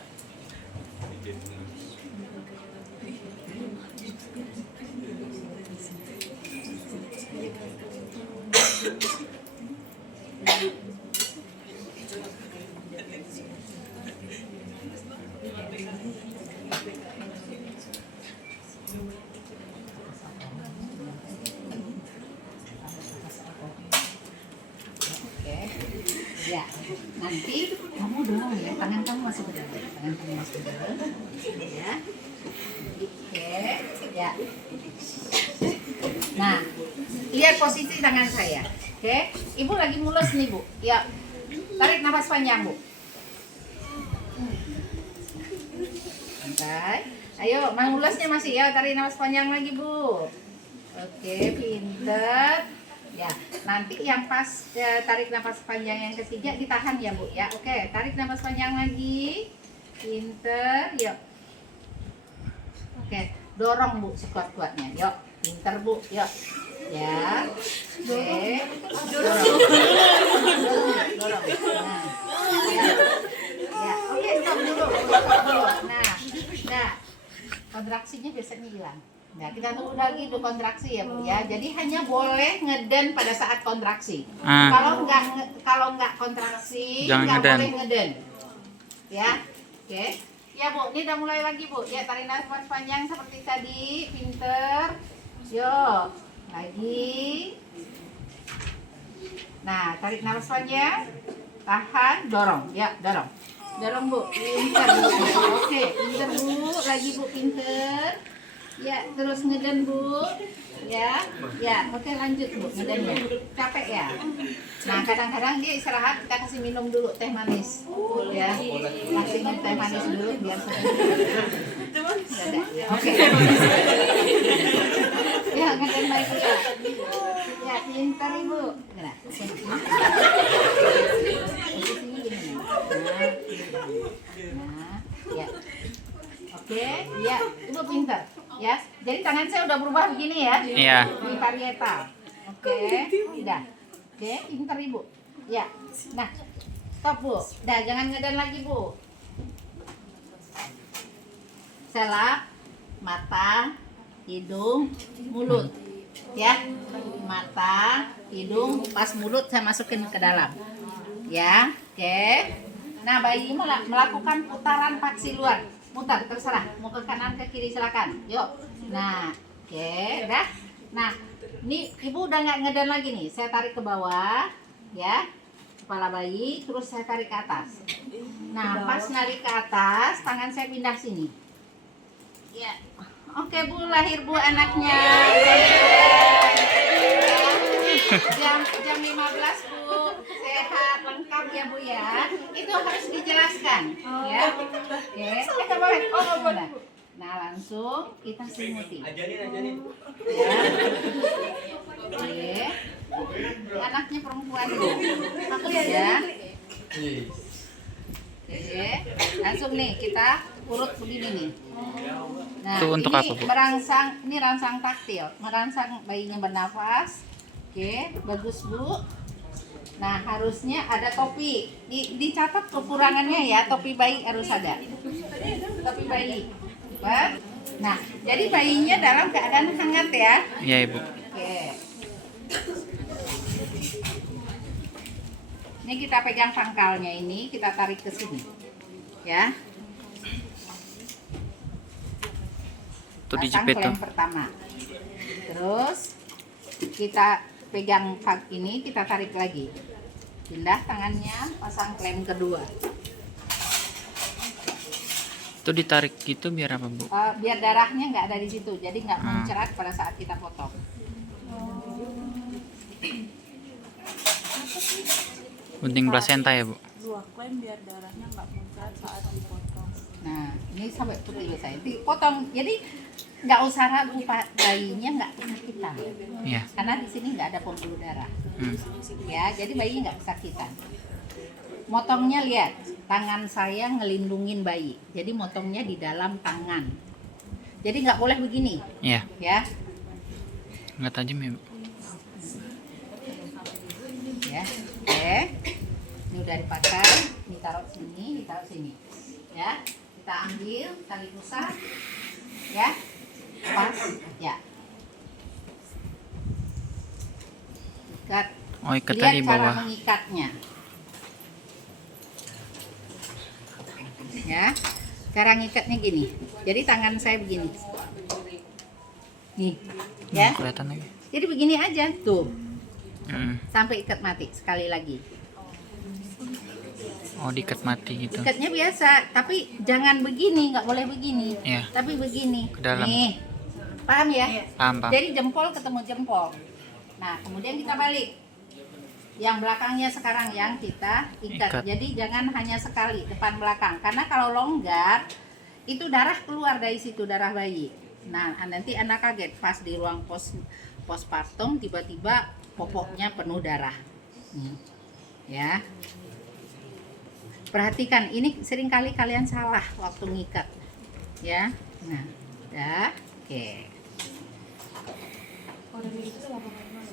Ya, nanti kamu dorong ya, tangan kamu masih berada, tangan kamu masih berada, ya. Oke, ya. Nah, lihat posisi tangan saya, oke? Ibu lagi mulus nih Bu, ya. Tarik nafas panjang, Bu. Santai. Ayo, mengulasnya masih ya. Tarik nafas panjang lagi, Bu. Oke, pinter. Ya, nanti yang pas tarik nafas panjang yang ketiga ditahan ya, Bu ya. Oke, tarik nafas panjang lagi. Pinter, yuk. Oke, dorong Bu sekuat-kuatnya. Yuk, pinter Bu, yuk. Ya. Oke. Dorong. Dorong. Nah. Ya. Ya, oke, stop dulu. Stop dulu. Nah, kontraksinya biasanya hilang. Nah, kita tunggu lagi tuh kontraksi ya, Bu ya. Jadi hanya boleh ngeden pada saat kontraksi. Kalau nggak kontraksi, nggak boleh ngeden. Ya, oke. Ya, Bu, ini udah mulai lagi, Bu. Ya, tarik nafas panjang seperti tadi, pinter. Yuk, lagi. Nah, tarik nafas panjang, tahan, dorong. Ya, dorong. Dorong, Bu. Pinter, Bu. Oke, pinter, Bu. Lagi, Bu, pinter. Ya, terus ngeden, Bu. Ya, oke, lanjut, Bu, ngedennya. Capek ya? Nah, kadang-kadang dia istirahat, kita kasih minum dulu teh manis. Ya, kasih teh manis dulu biar sembuh. Oke. Ya, ngeden baik juga. Ya, pintar, Ibu. Nah, nah, ya. Oke, ya, Ibu pintar. Ya, jadi tangan saya udah berubah begini ya? Iya. Di parietal. Oke, udah. Oke, pintar Ibu. Ya, nah, stop Bu. Dah, jangan ngeden lagi Bu. Selap, mata, hidung, mulut. Ya, mata, hidung, pas mulut saya masukin ke dalam. Ya, oke. Nah, bayi melakukan putaran paksi luar. Mutar, terserah. Mau ke kanan, ke kiri, silakan. Yuk. Nah, oke, dah. Nah, ini Ibu udah nggak ngeden lagi nih. Saya tarik ke bawah, ya. Kepala bayi, terus saya tarik ke atas. Nah, pas narik ke atas, tangan saya pindah sini. Ya. Oke, Bu, lahir Bu anaknya. Jam 15, Bu. Sehat, lengkap ya, Bu ya. Itu harus dijelaskan, ya. Oke. Boleh. Nah, langsung kita selimuti. Ajarin. Ya. Oke. Anaknya perempuan, Bu. Ya. Oke. Langsung nih kita urut begini nih. Nah, Itu untuk ini apa, Bu? ini rangsang taktil, merangsang bayinya bernafas. Oke, bagus Bu. Nah, harusnya ada topi. Dicatat kekurangannya ya, topi bayi harus ada. Topi bayi. Apa? Nah, jadi bayinya dalam keadaan hangat ya. Iya, Ibu. Oke. Ini kita pegang pangkalnya ini, kita tarik ke sini. Ya. Itu dijepit tuh. Klem pertama. Terus kita pegang kaki ini, kita tarik lagi. Pindah tangannya, pasang klem kedua. Itu ditarik gitu biar apa, Bu? Biar darahnya nggak ada di situ, jadi nggak mencerat pada saat kita potong. Gunting plasenta ya, Bu? Dua klem biar darahnya nggak muncrat saat dipotong. Nah, ini sampai seperti saya dipotong. Jadi nggak usah ragu Pak, bayinya nggak kesakitan. Iya. Karena di sini nggak ada pembuluh darah. Ya, jadi bayi nggak kesakitan. Motongnya lihat, tangan saya ngelindungin bayi. Jadi motongnya di dalam tangan. Jadi nggak boleh begini, Iya. ya. Nggak tajam ya, Bu? Ya, oke. Ini udah dipakai, ditaruh sini. Ya, kita ambil tali pusat. Ya, pas, ya. Ikat. Oh, ikat Lihat tadi cara bawah. mengikatnya. Ya, cara ngikatnya gini. Jadi tangan saya begini. Nih, ya. Kelihatan lagi. Jadi begini aja tuh, Hmm. sampai ikat mati sekali lagi. Oh, diikat mati gitu. Ikatnya biasa, tapi jangan begini, nggak boleh begini. Iya. Tapi begini. Ke dalam. Nih, paham ya? Paham, Pak. Jadi jempol ketemu jempol. Nah, kemudian kita balik. Yang belakangnya sekarang yang kita ikat. Ikat. Jadi jangan hanya sekali depan belakang, karena kalau longgar itu darah keluar dari situ, darah bayi. Nah, nanti Anda kaget pas di ruang postpartum tiba-tiba popoknya penuh darah. Ya. Perhatikan, ini seringkali kalian salah waktu ngikat. Ya. Nah, ya. Oke.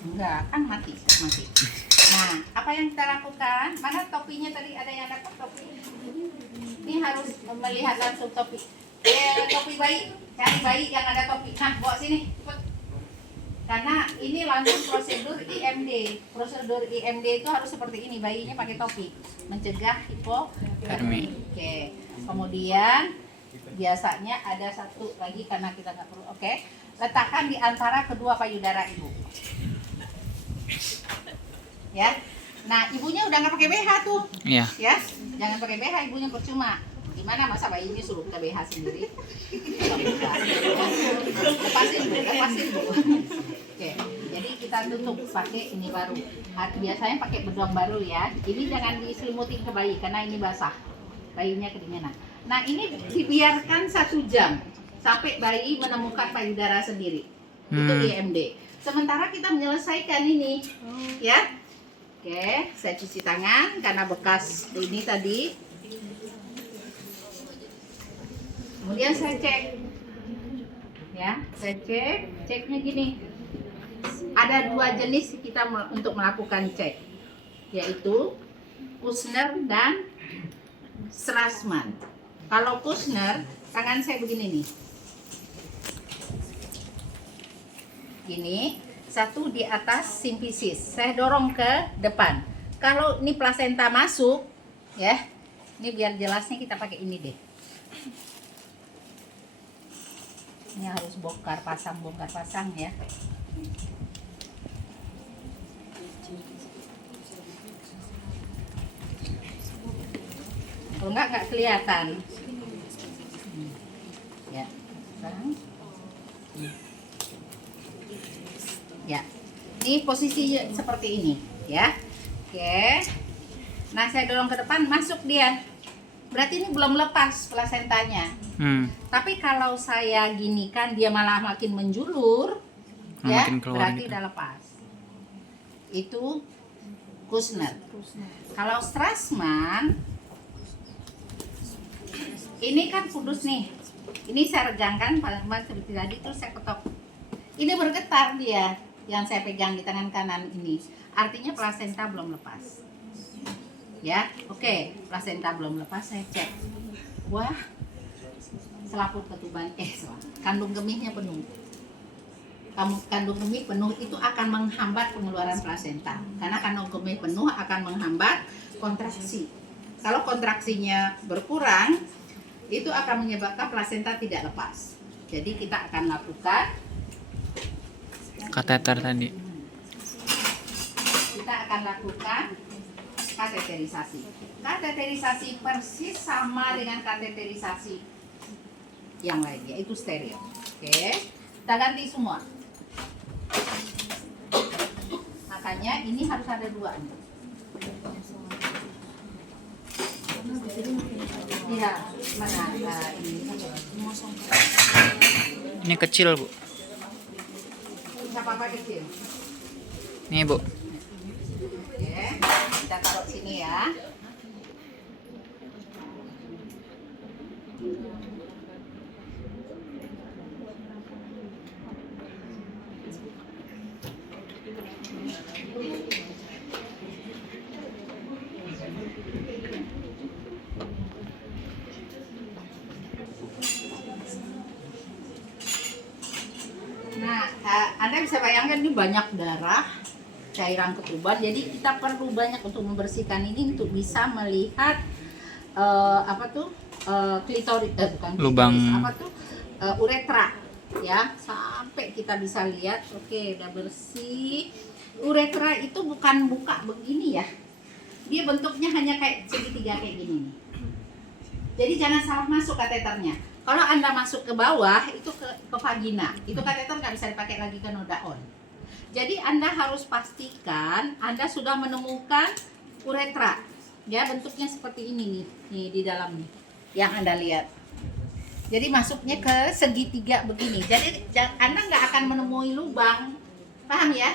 Enggak, kan mati. Nah, apa yang kita lakukan? Mana topinya tadi, ada yang dapat topi? Ini harus melihat langsung topi. Topi bayi, cari bayi yang ada topi. Nah, bawa sini, cepet. Karena ini langsung prosedur IMD. Prosedur IMD itu harus seperti ini, bayinya pakai topi, mencegah hipotermi. Oke. Kemudian biasanya ada satu lagi karena kita nggak perlu. Oke. Letakkan di antara kedua payudara ibu. Ya. Nah, ibunya udah nggak pakai BH tuh. Iya. Ya, jangan pakai BH, ibunya percuma. Gimana masa bayinya suruh pakai BH sendiri? Lepasin bu. Oke, jadi kita tutup pakai ini baru. Biasanya pakai bedong baru ya. Ini jangan diselimutin ke bayi karena ini basah. Bayinya kedinginan. Nah, ini dibiarkan 1 jam sampai bayi menemukan payudara sendiri. Itu IMD. Sementara kita menyelesaikan ini, ya. Oke, saya cuci tangan karena bekas ini tadi. Kemudian saya cek, ya, saya ceknya gini. Ada 2 jenis kita untuk melakukan cek, yaitu Kushner dan Strassman. Kalau Kushner, tangan saya begini nih. Gini, satu di atas simfisis. Saya dorong ke depan. Kalau ini plasenta masuk, ya, ini biar jelasnya kita pakai ini deh. Ini harus bongkar pasang ya. Kalau nggak kelihatan. Ya, pasang. Ya, ini posisi seperti ini, ya. Oke. Nah, saya dorong ke depan, masuk dia. Berarti ini belum lepas plasentanya. Tapi kalau saya ginikan, dia malah makin menjulur, ya, berarti udah lepas. Itu Kushner. Kalau Strassman, ini kan kudus nih. Ini saya regangkan, seperti tadi, terus saya ketok. Ini bergetar dia. Yang saya pegang di tangan kanan ini, artinya plasenta belum lepas. Ya, oke, plasenta belum lepas, saya cek. Wah, selaput ketuban, kandung kemihnya penuh. Kandung kemih penuh itu akan menghambat pengeluaran plasenta, karena kandung kemih penuh akan menghambat kontraksi. Kalau kontraksinya berkurang, itu akan menyebabkan plasenta tidak lepas. Jadi kita akan lakukan Kateter tadi. Kita akan lakukan kateterisasi. Kateterisasi persis sama dengan kateterisasi yang lain, yaitu steril. Oke, kita ganti semua. Makanya ini harus ada 2 nih. Iya, mana Ini kecil, Bu. Apa kecil? Nih, Bu. Oke, kita taruh sini ya. Nah, Anda bisa bayangkan ini banyak darah, cairan ketuban. Jadi kita perlu banyak untuk membersihkan ini untuk bisa melihat klitoris, bukan lubang klitoris, uretra, ya, sampai kita bisa lihat. Oke, udah bersih. Uretra itu bukan buka begini ya, dia bentuknya hanya kayak segitiga kayak gini nih. Jadi jangan salah masuk kateternya. Kalau Anda masuk ke bawah, itu ke vagina. Itu kateter nggak bisa dipakai lagi ke nodaon. Jadi Anda harus pastikan Anda sudah menemukan uretra. Ya, bentuknya seperti ini nih, nih di dalam nih, yang Anda lihat. Jadi masuknya ke segitiga begini. Jadi Anda nggak akan menemui lubang. Paham ya?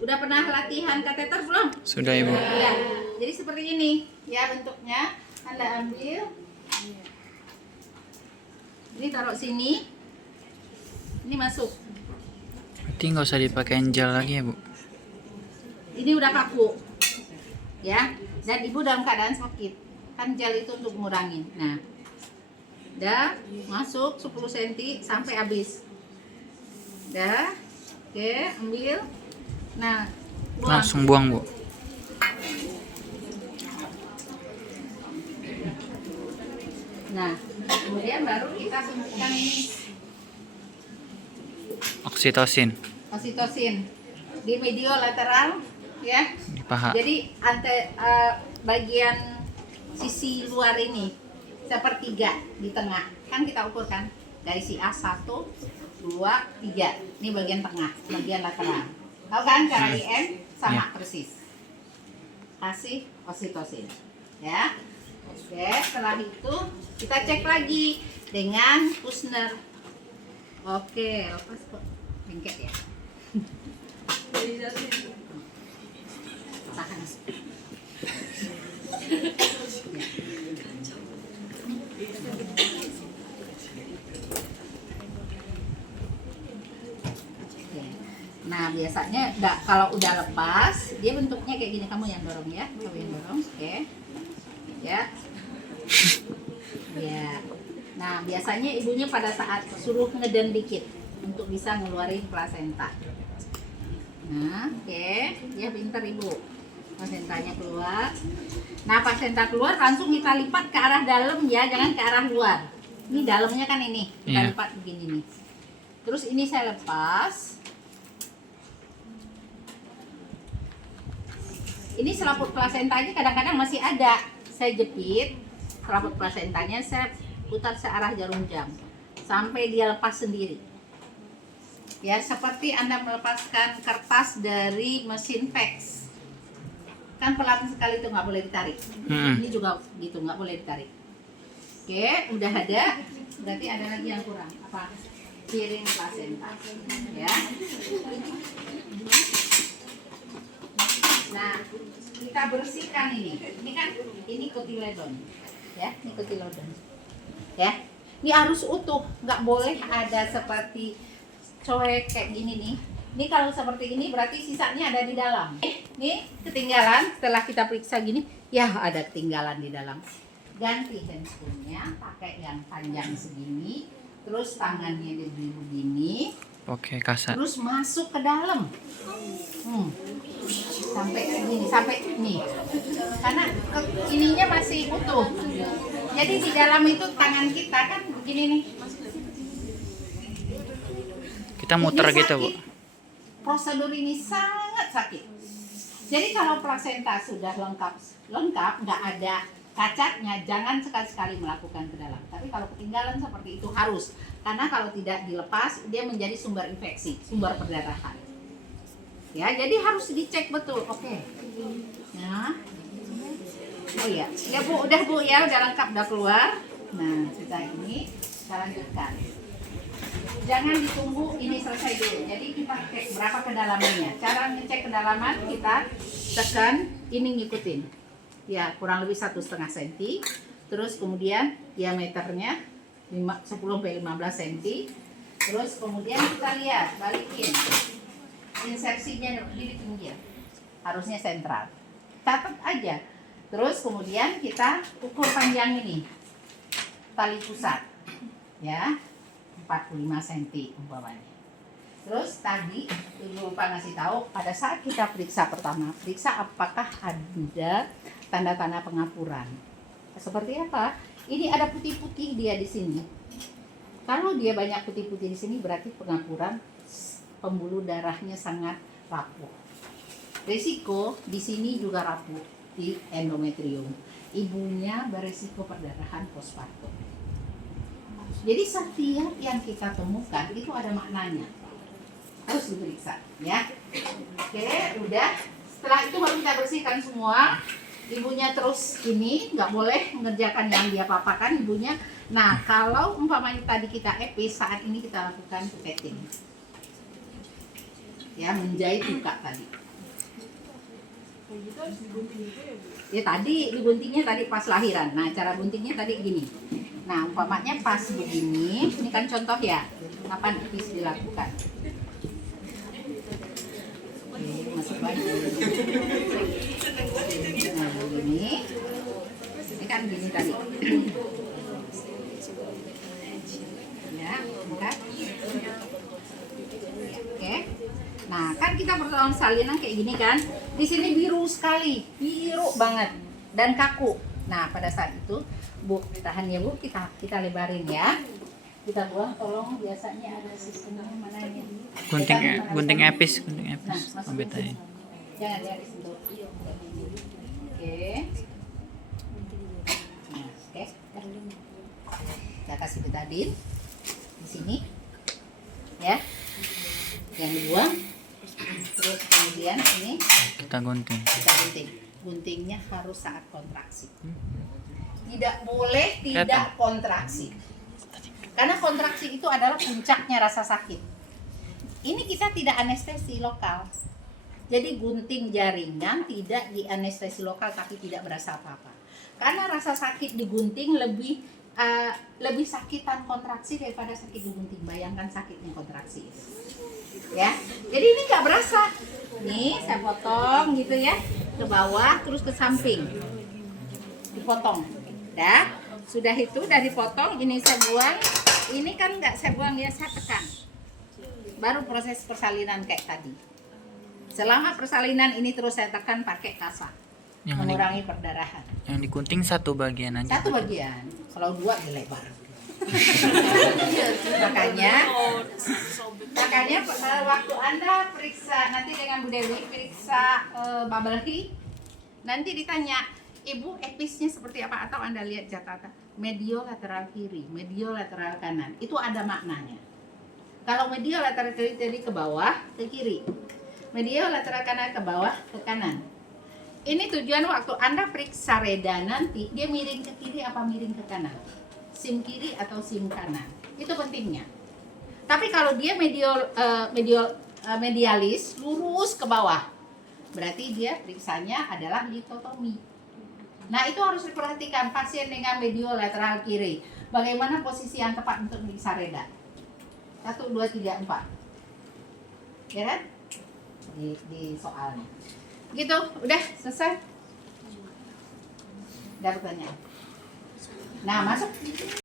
Udah pernah latihan kateter belum? Sudah Ibu. Ya. Jadi seperti ini ya bentuknya. Anda ambil. Ini taruh sini. Ini masuk. Berarti nggak usah dipakai gel lagi ya Bu? Ini udah kaku. Ya. Dan Ibu dalam keadaan sakit. Kan gel itu untuk ngurangin. Nah. Udah masuk 10 cm sampai habis. Udah. Oke, ambil. Nah, buang. Langsung buang Bu. Nah, kemudian baru kita suntikan ini Oksitosin oksitosin di medio lateral ya. di paha. Jadi bagian sisi luar ini sepertiga di tengah. Kan kita ukur kan dari si A 1, 2, 3. Ini bagian tengah, bagian lateral. Tahu kan cara IM sama persis. Kasih oksitosin. Ya. Oke, setelah itu kita cek lagi dengan Kushner. Oke, lepas kok lengket ya. Tahan. Nah, biasanya kalau udah lepas, dia bentuknya kayak gini. Kamu yang dorong ya, kamu yang dorong. Oke. Ya. Ya. Nah, biasanya ibunya pada saat suruh ngeden dikit untuk bisa ngeluarin plasenta. Nah, oke. Ya, pinter Ibu. Plasentanya keluar. Nah, plasenta keluar langsung kita lipat ke arah dalam ya, jangan ke arah luar. Ini dalamnya kan ini. Kita lipat begini nih. Terus ini saya lepas. Ini selaput plasentanya kadang-kadang masih ada. Saya jepit selaput plasentanya, saya putar searah jarum jam sampai dia lepas sendiri. Ya, seperti Anda melepaskan kertas dari mesin fax. Kan pelan sekali itu nggak boleh ditarik. Ini juga gitu, nggak boleh ditarik. Oke, udah ada. Berarti ada lagi yang kurang. Apa? Piring plasenta. Ya. Nah, kita bersihkan ini. Ini kan ini kotiledon. Ya, ini kotiledon. Ya. Ini harus utuh, nggak boleh ada seperti coek kayak gini nih. Ini kalau seperti ini berarti sisanya ada di dalam. Nih, ketinggalan setelah kita periksa gini, ya ada ketinggalan di dalam. Ganti handscoonnya, pakai yang panjang segini, terus tangannya diberi begini. Oke, kasar. Terus masuk ke dalam. Sampai sini, sampai nih. Karena ininya masih utuh. Jadi di dalam itu tangan kita kan begini nih. Kita muter Ini gitu Bu. sakit. Prosedur ini sangat sakit. Jadi kalau plasenta sudah lengkap, nggak ada cacatnya, jangan sekali-sekali melakukan ke dalam. Tapi kalau ketinggalan seperti itu harus, karena kalau tidak dilepas dia menjadi sumber infeksi, sumber perdarahan. Ya, jadi harus dicek betul. Oke. Nah, oh ya, ya Bu, udah Bu ya, udah lengkap, udah keluar. Nah, kita ini kita lanjutkan. Jangan ditunggu ini selesai dulu. Jadi kita cek berapa kedalamannya. Cara ngecek kedalaman kita tekan ini ngikutin. Ya, kurang lebih 1,5 cm. Terus kemudian diameternya 10-15 cm. Terus kemudian kita lihat, balikin. Insersinya di pinggir. Harusnya sentral. Catat aja. Terus kemudian kita ukur panjang ini. Tali pusat. Ya. 45 cm umpamanya. Terus tadi Ibu lupa ngasih tahu pada saat kita periksa pertama, periksa apakah ada tanda-tanda pengapuran. Seperti apa? Ini ada putih-putih dia di sini. Kalau dia banyak putih-putih di sini berarti pengapuran, pembuluh darahnya sangat rapuh. Risiko di sini juga rapuh di endometrium. Ibunya beresiko perdarahan postpartum. Jadi setiap yang kita temukan itu ada maknanya. harus diperiksa ya. Oke, udah. Setelah itu baru kita bersihkan semua. Ibunya terus ini nggak boleh mengerjakan yang dia papakan ibunya. Nah, kalau umpamanya tadi kita epis, saat ini kita lakukan pipetting. Ya, menjahit buka tadi. Ya tadi diguntingnya tadi pas lahiran. Nah, cara guntingnya tadi gini. Nah, umpamanya pas begini, ini kan contoh ya. Kapan epis dilakukan? Oke, masuk lagi. Nah, begini. Ini kan gini tadi. Ya, bukan? Oke. Nah, kan kita pertolongan salinan kayak gini kan. Di sini biru sekali, biru banget dan kaku. Nah, pada saat itu, Bu, tahan ya Bu, kita lebarin ya. Kita buang, tolong biasanya ada sistemnya mana ini? Gunting epis, Nah, masuk ambil tadi. Jangan ya disentuh. Oke. Nah, oke. Kita kasih betadin di sini, ya. Yang dibuang. Terus kemudian ini Kita gunting. kita gunting. Guntingnya harus saat kontraksi. Tidak boleh tidak kontraksi. Karena kontraksi itu adalah puncaknya rasa sakit. Ini kita tidak anestesi lokal. Jadi gunting jaringan tidak di anestesi lokal tapi tidak berasa apa-apa. Karena rasa sakit digunting lebih sakitan kontraksi daripada sakit digunting. Bayangkan sakitnya kontraksi itu. Ya, jadi ini nggak berasa. Nih saya potong gitu ya, ke bawah terus ke samping, dipotong. Dah, sudah itu udah dipotong. Ini saya buang. Ini kan nggak saya buang ya, saya tekan. Baru proses persalinan kayak tadi. Selama persalinan ini terus saya tekan pakai kasa, mengurangi perdarahan. Yang digunting satu bagian aja. Satu bagian, kalau dua dilebar. makanya waktu Anda periksa nanti dengan Bu Dewi periksa bubble heat, nanti ditanya, Ibu episnya seperti apa, atau Anda lihat catatan medial lateral kiri, medial lateral kanan, itu ada maknanya. Kalau medial lateral kiri jadi ke bawah ke kiri, medial lateral kanan ke bawah ke kanan. Ini tujuan waktu Anda periksa reda nanti dia miring ke kiri apa miring ke kanan, sim kiri atau sim kanan, itu pentingnya. Tapi kalau dia medialis lurus ke bawah, berarti dia periksanya adalah litotomi. Nah, itu harus diperhatikan pasien dengan medial lateral kiri. Bagaimana posisi yang tepat untuk periksa reda? 1, 2, 3, 4. Ya kan? Di soalnya. Gitu, udah selesai. Udah pertanyaan. Nah, masuk.